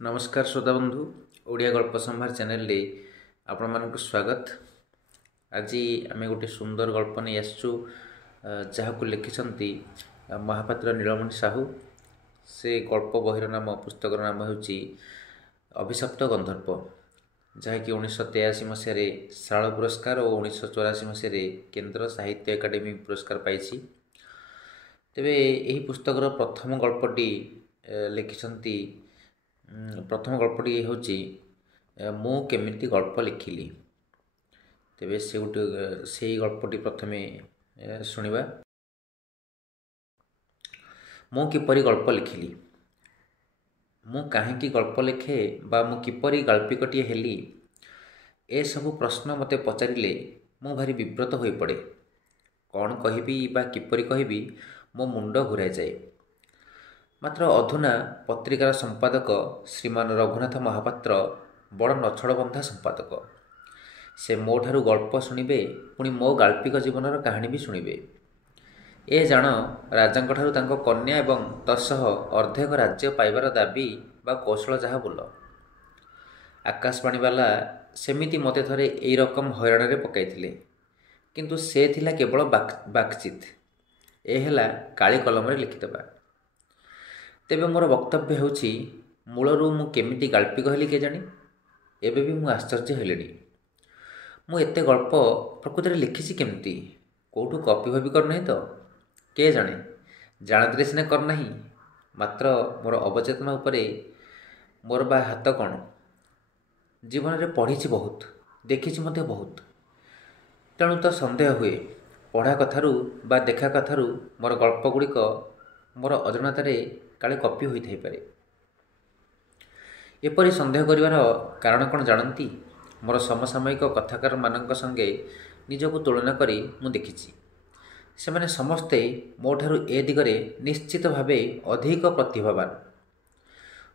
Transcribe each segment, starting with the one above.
नमस्कार श्रोता बंधु ओडिया गल्प संभार चैनल रे आपण मानक स्वागत। आज आम गोटे सुंदर गल्प नहीं आसचु जहाँ को लिखिछंती महापात्र नीलमणि साहू। से गल्प बहिर नाम पुस्तकर नाम होची अभिशप्त गंधर्व, जहाँकि 1983 मसीह शारद पुरस्कार और 1984 मसीह केंद्र साहित्य एकाडेमी पुरस्कार पाई। तेबे यही पुस्तकर प्रथम गल्पटी लिखिछंती। प्रथम गल्पटी होची मु केमिति गल्प लिखिली। तेबे से गोटे से गल्पटी प्रथमे शुणिबा। मु किपरि गल्प लिखिली। मु काहेकि गल्प लिखे बा मु किपरि गाल्पिकटिए हेली, ए सबु प्रश्न मते पचारिले मु भारी विब्रत होई पड़े। कौन कहिबी बा किपरि कहिबी मो मुंड घुराई जाए। मात्र अधुना पत्रिकार संपादक श्रीमान रघुनाथ महापात्र बड़ नछड़बंधा संपादक। से मो ठारू गल्प शुणिबे, पुणी मो गाल्पिक जीवनर कहानी भी शुणिबे। ए जान राजांक ठारू तांको कन्या एवं तत्सह अर्धेक राज्य पाइबार दाबी बा कौशल जहा बोल। आकाशवाणी वाला सेमिति मते थरे एई रकम हैरान रे पकाइथिले, किंतु से थिला केवल बाकचित। ए हेला काली कलम रे लिखितबा। तेबे मोर वक्तव्य होछि मूलरू मु केमिति गाल्पिक हेली केजानी। एबे भी मु आश्चर्य हेलेनी। मु एते गल्प प्रकृति लिखिछि केमिति, कोठू कॉपी भाबी कर नहीं तो के जाने। जानते सिना कर नहीं, मात्र मोर अवचेतना उपरे मोर बा हाथ कौन। जीवन में पढ़ी बहुत, देखी मध्य बहुत, तेणु तो सन्देह हुए पढ़ा कथारू बा देखा कथारू मोर गल्प गुड़िक मोर अजनतारे काले कॉपी होई थाई पारे। एपरी सन्देह करिवार कारण कौन जानती। मोर समसामयिक कथाकार मानक संगे निजको तुलना करी मु देखिछि, सेमाने समस्ते मोठारु ए दिगरे निश्चित भावे अधिक प्रतिभावान।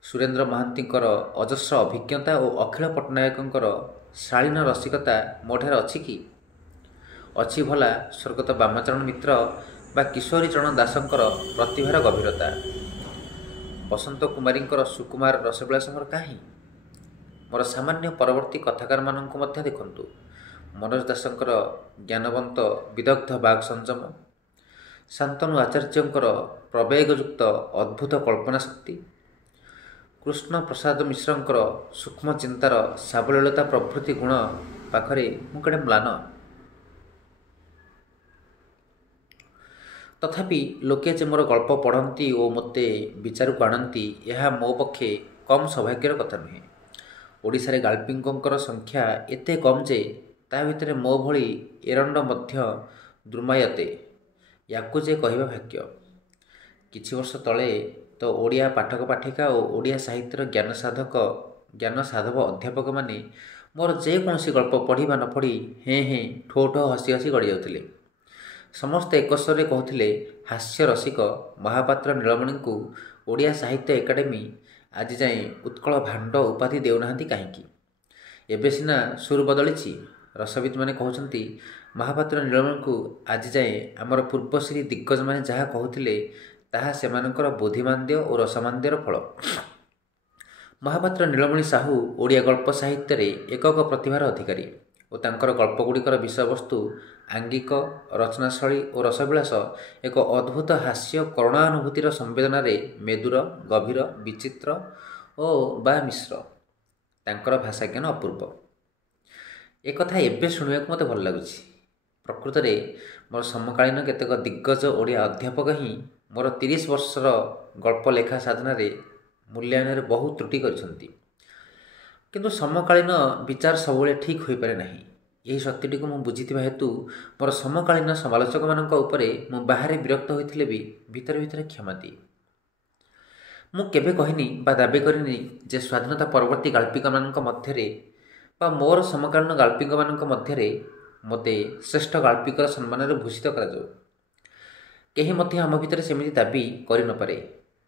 सुरेंद्र महांतींकर अजस्र अभिज्ञता और अखिल पट्टनायकंकर शालीन रसिकता मोठार अछि कि? अछि भला स्वर्गत बामाचरण मित्र बा किशोरी चरण दासंकर प्रतिभार गभीरता, बसंत कुमारींकर सुकुमार रसविलासंकर काहीं? मोर सामान्य परवर्ती कथाकार मानंको मध्य देखंतु मनोज दासंकर ज्ञानवंत विदग्ध बाग संयम, शांतनु आचार्यंकर प्रवेगयुक्त अद्भुत कल्पना शक्ति, कृष्ण प्रसाद मिश्रंकर सूक्ष्म चिंतार सावलीलता प्रभृति गुण पाखरे मु केडे म्लान। तथापि लोके जे मोर गल्प पढ़ती और मते विचार को आणती, यह मो पक्षे कम सौभाग्यर कथा नुहे। ओडिशारे गाल्पिकंकर संख्या एते कम जे ता भितरे मो भली एरंड मध्य द्रुमायते, याकु जे कहिबा भाग्य। किछि वर्ष तले तो ओडिया पाठक पाठिका और ओडिया साहित्यर ज्ञान साधव अध्यापक माने मोर जेकोसी गल्प पढ़ी बा न पढ़ी हें हें ठो ठो हसी हसी गड़ी जाउथिले। समस्ते एकस्वरे कहूथिले हास्य रसिक महापात्र नीलमणि को ओडिया साहित्य एकाडेमी आज जाए उत्कल भांड उपाधि देउनाहांती काहींकी। एबे सिना सुर बदलिछि। रसविद माने कहउछंती महापात्र नीलमणि को आज जाए आमर पूर्वश्री दिग्गज माने जहा कहूथिले ताहा सेमानकर बुद्धिमांद्य और रसमांद्यर फल। महापात्र नीलमणि साहू ओडिया गल्प साहित्य रे एकक प्रतिभार अधिकारी और तांकर गल्पगुड़िकर विषयवस्तु आंगिक रचनाशैली और रसविलास एक अद्भुत हास्य करुणानुभूतिर संवेदनार मेदुर गभीर विचित्र और बा मिश्र। तांकर भाषा ज्ञान अपूर्व। एक कथा एबे शुणिया को मते भल लागुछि। प्रकृत में मोर समकालीन केतेक दिग्गज ओडिया अध्यापक ही मोर 30 वर्षर गल्प लेखा साधना मूल्यांकन बहुत त्रुटि करिसंती, किंतु समकालीन विचार सबुले ठीक हो पारे नहीं। यही सत्यटी को बुझीथिबा हेतु मोर समकालीन समालोचक मानक उपरे मु बाहरे विरक्त होइथिले भी भीतर भीतर क्षमा दिए। मु केबे कहिनी बा दाबी करिनी जे स्वाधीनता परवर्ती गाल्पिक मानक मध्यरे बा मोर समकालीन गाल्पिक मानक मध्यरे मते श्रेष्ठ गाल्पिकर सम्मान रे भूषित करा जाऊ। केही मध्य आम भितर सेमिति दाबी करि न पारे।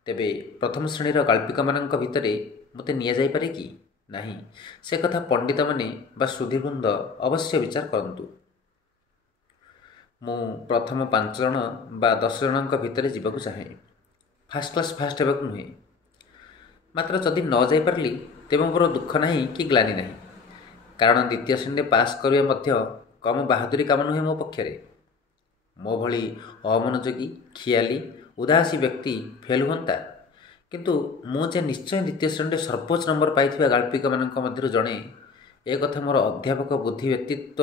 तेबे प्रथम श्रेणीर गाल्पिक मानक भितरे मते निया जाई पारे कि नहीं, से कथा पंडित माने बा सुधीवृंद अवश्य विचार करंतु। मु प्रथम 5 जन बा 10 जनक भितरे जीवाकु चाहे। फास्ट क्लास फास्ट हेबाकु नुहे। ମାତ୍ର ଯଦି ନ ଯାଇପାରିଲି ତେବେ ମୋର ଦୁଃଖ ନାହିଁ କି ଗ୍ଲାନି ନାହିଁ, କାରଣ ଦ୍ୱିତୀୟ ଶ୍ରେଣୀରେ ପାସ୍ କରିବା ମଧ୍ୟ କମ୍ ବାହାଦୁରୀ କାମ ନୁହେଁ ମୋ ପକ୍ଷରେ। ମୋ ଭଳି ଅମନୋଯୋଗୀ, ଖିଆଲି, ଉଦାସୀ ବ୍ୟକ୍ତି ଫେଲ୍ ହୁଅନ୍ତା, କିନ୍ତୁ ମୁଁ ଯେ ନିଶ୍ଚୟ ଦ୍ୱିତୀୟ ଶ୍ରେଣୀରେ ସର୍ବୋଚ୍ଚ ନମ୍ବର ପାଇଥିବା ଗାଳ୍ପିକମାନଙ୍କ ମଧ୍ୟରୁ ଜଣେ, ଏ କଥା ମୋର ଅଧ୍ୟାପକ ବୁଦ୍ଧି ବ୍ୟତୀତ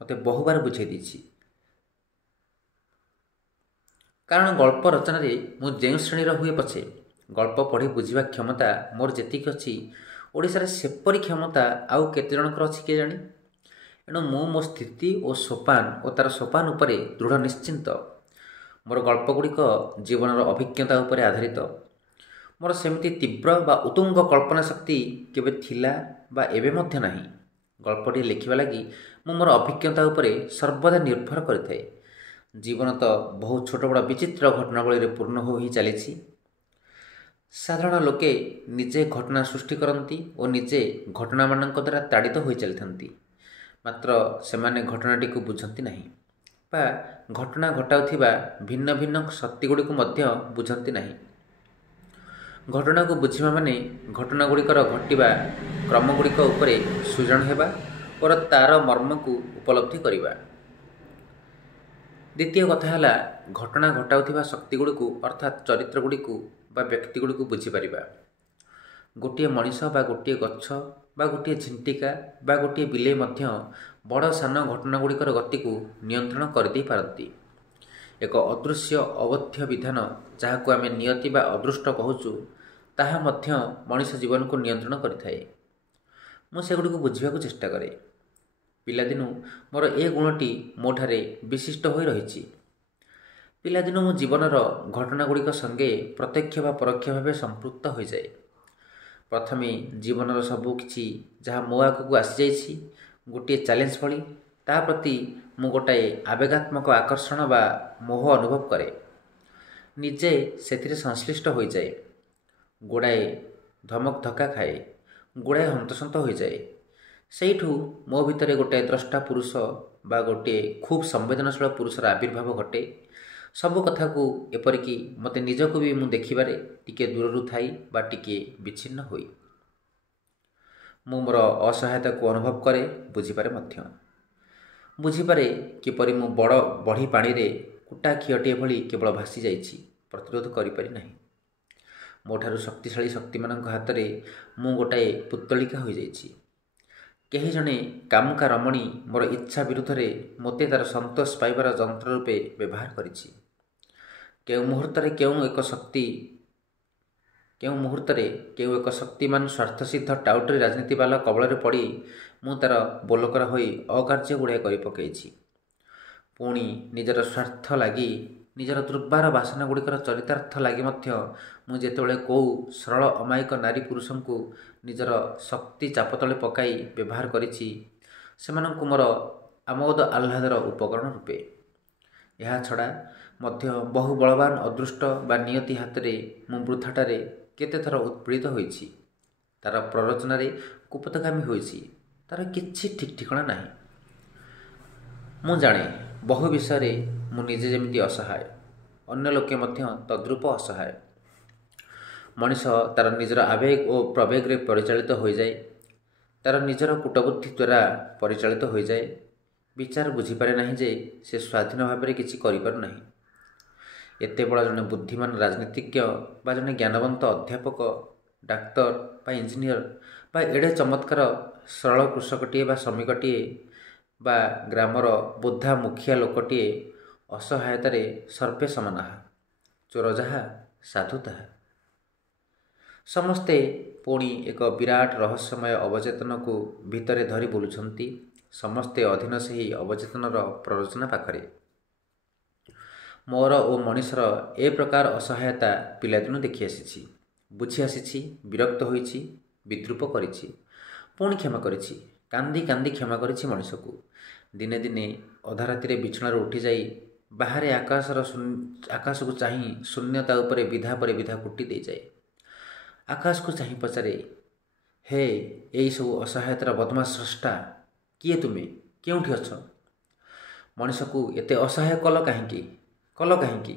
ମୋତେ ବହୁବାର ବୁଝାଇ ଦେଇଛି। କାରଣ ଗଳ୍ପ ରଚନାରେ ମୁଁ ଯେଉଁ ଶ୍ରେଣୀର ହୁଏ ପଛେ, ଗଳ୍ପ ପଢ଼ି ବୁଝିବା କ୍ଷମତା ମୋର ଯେତିକି ଅଛି, ଓଡ଼ିଶାରେ ସେପରି କ୍ଷମତା ଆଉ କେତେ ଜଣଙ୍କର ଅଛି କେଜାଣି। ଏଣୁ ମୁଁ ମୋ ସ୍ଥିତି ଓ ତା'ର ସୋପାନ ଉପରେ ଦୃଢ଼ ନିଶ୍ଚିନ୍ତ। ମୋର ଗଳ୍ପଗୁଡ଼ିକ ଜୀବନର ଅଭିଜ୍ଞତା ଉପରେ ଆଧାରିତ। ମୋର ସେମିତି ତୀବ୍ର ବା ଉତ୍ତୁଙ୍ଗ କଳ୍ପନା ଶକ୍ତି କେବେ ଥିଲା ବା ଏବେ ମଧ୍ୟ ନାହିଁ। ଗଳ୍ପଟିଏ ଲେଖିବା ଲାଗି ମୁଁ ମୋର ଅଭିଜ୍ଞତା ଉପରେ ସର୍ବଦା ନିର୍ଭର କରିଥାଏ। ଜୀବନ ତ ବହୁ ଛୋଟ ବଡ଼ ବିଚିତ୍ର ଘଟଣାବଳୀରେ ପୂର୍ଣ୍ଣ ହୋଇ ଚାଲିଛି। ସାଧାରଣ ଲୋକେ ନିଜେ ଘଟଣା ସୃଷ୍ଟି କରନ୍ତି ଓ ନିଜେ ଘଟଣାମାନଙ୍କ ଦ୍ୱାରା ତାଡ଼ିତ ହୋଇ ଚାଲିଥାନ୍ତି, ମାତ୍ର ସେମାନେ ଘଟଣାଟିକୁ ବୁଝନ୍ତି ନାହିଁ ବା ଘଟଣା ଘଟାଉଥିବା ଭିନ୍ନ ଭିନ୍ନ ଶକ୍ତିଗୁଡ଼ିକୁ ମଧ୍ୟ ବୁଝନ୍ତି ନାହିଁ। ଘଟଣାକୁ ବୁଝିବା ମାନେ ଘଟଣାଗୁଡ଼ିକର ଘଟିବା କ୍ରମଗୁଡ଼ିକ ଉପରେ ସୂଜଣ ହେବା ଓ ତା'ର ମର୍ମକୁ ଉପଲବ୍ଧି କରିବା। ଦ୍ୱିତୀୟ କଥା ହେଲା, ଘଟଣା ଘଟାଉଥିବା ଶକ୍ତିଗୁଡ଼ିକୁ ଅର୍ଥାତ୍ ଚରିତ୍ରଗୁଡ଼ିକୁ ବା ବ୍ୟକ୍ତିଗୁଡ଼ିକୁ ବୁଝିପାରିବା। ଗୋଟିଏ ମଣିଷ ବା ଗୋଟିଏ ଗଛ ବା ଗୋଟିଏ ଝିଣ୍ଟିକା ବା ଗୋଟିଏ ବିଲେଇ ମଧ୍ୟ ବଡ଼ ସାନ ଘଟଣାଗୁଡ଼ିକର ଗତିକୁ ନିୟନ୍ତ୍ରଣ କରିଦେଇ ପାରନ୍ତି। ଏକ ଅଦୃଶ୍ୟ ଅବୋଧ୍ୟ ବିଧାନ, ଯାହାକୁ ଆମେ ନିୟତି ବା ଅଦୃଷ୍ଟ କହୁଛୁ, ତାହା ମଧ୍ୟ ମଣିଷ ଜୀବନକୁ ନିୟନ୍ତ୍ରଣ କରିଥାଏ। ମୁଁ ସେଗୁଡ଼ିକୁ ବୁଝିବାକୁ ଚେଷ୍ଟା କରେ। ପିଲାଦିନୁ ମୋର ଏ ଗୁଣଟି ମୋଠାରେ ବିଶିଷ୍ଟ ହୋଇ ରହିଛି। ପିଲାଦିନୁ ମୁଁ ଜୀବନର ଘଟଣାଗୁଡ଼ିକ ସଙ୍ଗେ ପ୍ରତ୍ୟକ୍ଷ ବା ପରୋକ୍ଷ ଭାବେ ସମ୍ପୃକ୍ତ ହୋଇଯାଏ। ପ୍ରଥମେ ଜୀବନର ସବୁ କିଛି ଯାହା ମୋ ଆଗକୁ ଆସିଯାଇଛି, ଗୋଟିଏ ଚ୍ୟାଲେଞ୍ଜ ଭଳି, ତା ପ୍ରତି ମୁଁ ଗୋଟାଏ ଆବେଗାତ୍ମକ ଆକର୍ଷଣ ବା ମୋହ ଅନୁଭବ କରେ। ନିଜେ ସେଥିରେ ସଂଶ୍ଳିଷ୍ଟ ହୋଇଯାଏ। ଗୁଡ଼ାଏ ଧମକ ଧକ୍କା ଖାଏ, ଗୁଡ଼ାଏ ହନ୍ତସନ୍ତ ହୋଇଯାଏ। ସେଇଠୁ ମୋ ଭିତରେ ଗୋଟାଏ ଦ୍ରଷ୍ଟା ପୁରୁଷ ବା ଗୋଟିଏ ଖୁବ୍ ସମ୍ବେଦନଶୀଳ ପୁରୁଷର ଆବିର୍ଭାବ ଘଟେ। ସବୁ କଥାକୁ, ଏପରିକି ମୋତେ ନିଜକୁ ବି ମୁଁ ଦେଖିବାରେ ଟିକିଏ ଦୂରରୁ ଥାଇ ବା ଟିକିଏ ବିଚ୍ଛିନ୍ନ ହୋଇ। ମୁଁ ମୋର ଅସହାୟତାକୁ ଅନୁଭବ କରେ, ବୁଝିପାରେ ମଧ୍ୟ। ବୁଝିପାରେ କିପରି ମୁଁ ବଢ଼ି ପାଣିରେ କୁଟା ଖିଅଟିଏ ଭଳି କେବଳ ଭାସି ଯାଇଛି, ପ୍ରତିରୋଧ କରିପାରି ନାହିଁ। ମୋଠାରୁ ଶକ୍ତିଶାଳୀ ଶକ୍ତିମାନଙ୍କ ହାତରେ ମୁଁ ଗୋଟାଏ ପୁତ୍ତଳିକା ହୋଇଯାଇଛି। କେହି ଜଣେ କାମୁକା ରମଣୀ ମୋର ଇଚ୍ଛା ବିରୁଦ୍ଧରେ ମୋତେ ତା'ର ସନ୍ତୋଷ ପାଇବାର ଯନ୍ତ୍ର ରୂପେ ବ୍ୟବହାର କରିଛି। କେଉଁ ମୁହୂର୍ତ୍ତରେ କେଉଁ ଏକ ଶକ୍ତିମାନ ସ୍ୱାର୍ଥସିଦ୍ଧ ଟାଉଟରୀ ରାଜନୀତିବାଲା କବଳରେ ପଡ଼ି ମୁଁ ତା'ର ବୋଲକରା ହୋଇ ଅକାର୍ଯ୍ୟ ଗୁଡ଼ାଏ କରି ପକାଇଛି। ପୁଣି ନିଜର ସ୍ୱାର୍ଥ ଲାଗି, ନିଜର ଦୁର୍ବାର ବାସନାଗୁଡ଼ିକର ଚରିତାର୍ଥ ଲାଗି ମଧ୍ୟ ମୁଁ ଯେତେବେଳେ କେଉଁ ସରଳ ଅମାୟିକ ନାରୀ ପୁରୁଷଙ୍କୁ ନିଜର ଶକ୍ତି ଚାପତଳେ ପକାଇ ବ୍ୟବହାର କରିଛି, ସେମାନଙ୍କୁ ମୋର ଆମୋଦ ଆହ୍ଲାଦର ଉପକରଣ ରୂପେ। ଏହା ଛଡ଼ା ମଧ୍ୟ ବହୁ ବଳବାନ ଅଦୃଷ୍ଟ ବା ନିୟତି ହାତରେ ମୁଁ ବୃଥାଟାରେ କେତେଥର ଉତ୍ପୀଡ଼ିତ ହୋଇଛି। ତା'ର ପ୍ରରୋଚନାରେ କୁପଥଗାମୀ ହୋଇଛି। ତା'ର କିଛି ଠିକ୍ ଠିକଣା ନାହିଁ। ମୁଁ ଜାଣେ, ବହୁ ବିଷୟରେ ମୁଁ ନିଜେ ଯେମିତି ଅସହାୟ, ଅନ୍ୟ ଲୋକେ ମଧ୍ୟ ତଦ୍ରୂପ ଅସହାୟ। ମଣିଷ ତା'ର ନିଜର ଆବେଗ ଓ ପ୍ରବେଗରେ ପରିଚାଳିତ ହୋଇଯାଏ। ତା'ର ନିଜର କୂଟବୁଦ୍ଧି ଦ୍ୱାରା ପରିଚାଳିତ ହୋଇଯାଏ। ବିଚାର ବୁଝିପାରେ ନାହିଁ ଯେ ସେ ସ୍ୱାଧୀନ ଭାବରେ କିଛି କରିପାରୁନାହିଁ। ଏତେ ବଡ଼ ଜଣେ ବୁଦ୍ଧିମାନ ରାଜନୀତିଜ୍ଞ ବା ଜଣେ ଜ୍ଞାନବନ୍ତ ଅଧ୍ୟାପକ, ଡାକ୍ତର ବା ଇଞ୍ଜିନିୟର ବା ଏଡ଼େ ଚମତ୍କାର ସରଳ କୃଷକଟିଏ ବା ଶ୍ରମିକଟିଏ ବା ଗ୍ରାମର ବୋଧା ମୁଖିଆ ଲୋକଟିଏ ଅସହାୟତାରେ ସର୍ବେ ସମାନାଃ। ଚୋର ଯାହା, ସାଧୁ ତାହା। ସମସ୍ତେ ପୁଣି ଏକ ବିରାଟ ରହସ୍ୟମୟ ଅବଚେତନକୁ ଭିତରେ ଧରି ବୁଲୁଛନ୍ତି। ସମସ୍ତେ ଅଧୀନ ସେହି ଅବଚେତନର ପ୍ରରୋଚନା ପାଖରେ। ମୋର ଓ ମଣିଷର ଏ ପ୍ରକାର ଅସହାୟତା ପିଲାଦିନୁ ଦେଖି ଆସିଛି, ବୁଝି ଆସିଛି, ବିରକ୍ତ ହୋଇଛି, ବିଦ୍ରୂପ କରିଛି, ପୁଣି କ୍ଷମା କରିଛି। କାନ୍ଦି କାନ୍ଦି କ୍ଷମା କରିଛି ମଣିଷକୁ। ଦିନେ ଦିନେ ଅଧାରାତିରେ ବିଛଣାରୁ ଉଠିଯାଇ ବାହାରେ ଆକାଶକୁ ଚାହିଁ ଶୂନ୍ୟତା ଉପରେ ବିଧା ପରେ ବିଧା କୁଟି ଦେଇଯାଏ। ଆକାଶକୁ ଚାହିଁ ପଚାରେ, ହେ ଏଇସବୁ ଅସହାୟତାର ବଦମାସ ସ୍ରଷ୍ଟା, କିଏ ତୁମେ? କେଉଁଠି ଅଛ? ମଣିଷକୁ ଏତେ ଅସହାୟ କଲ କାହିଁକି?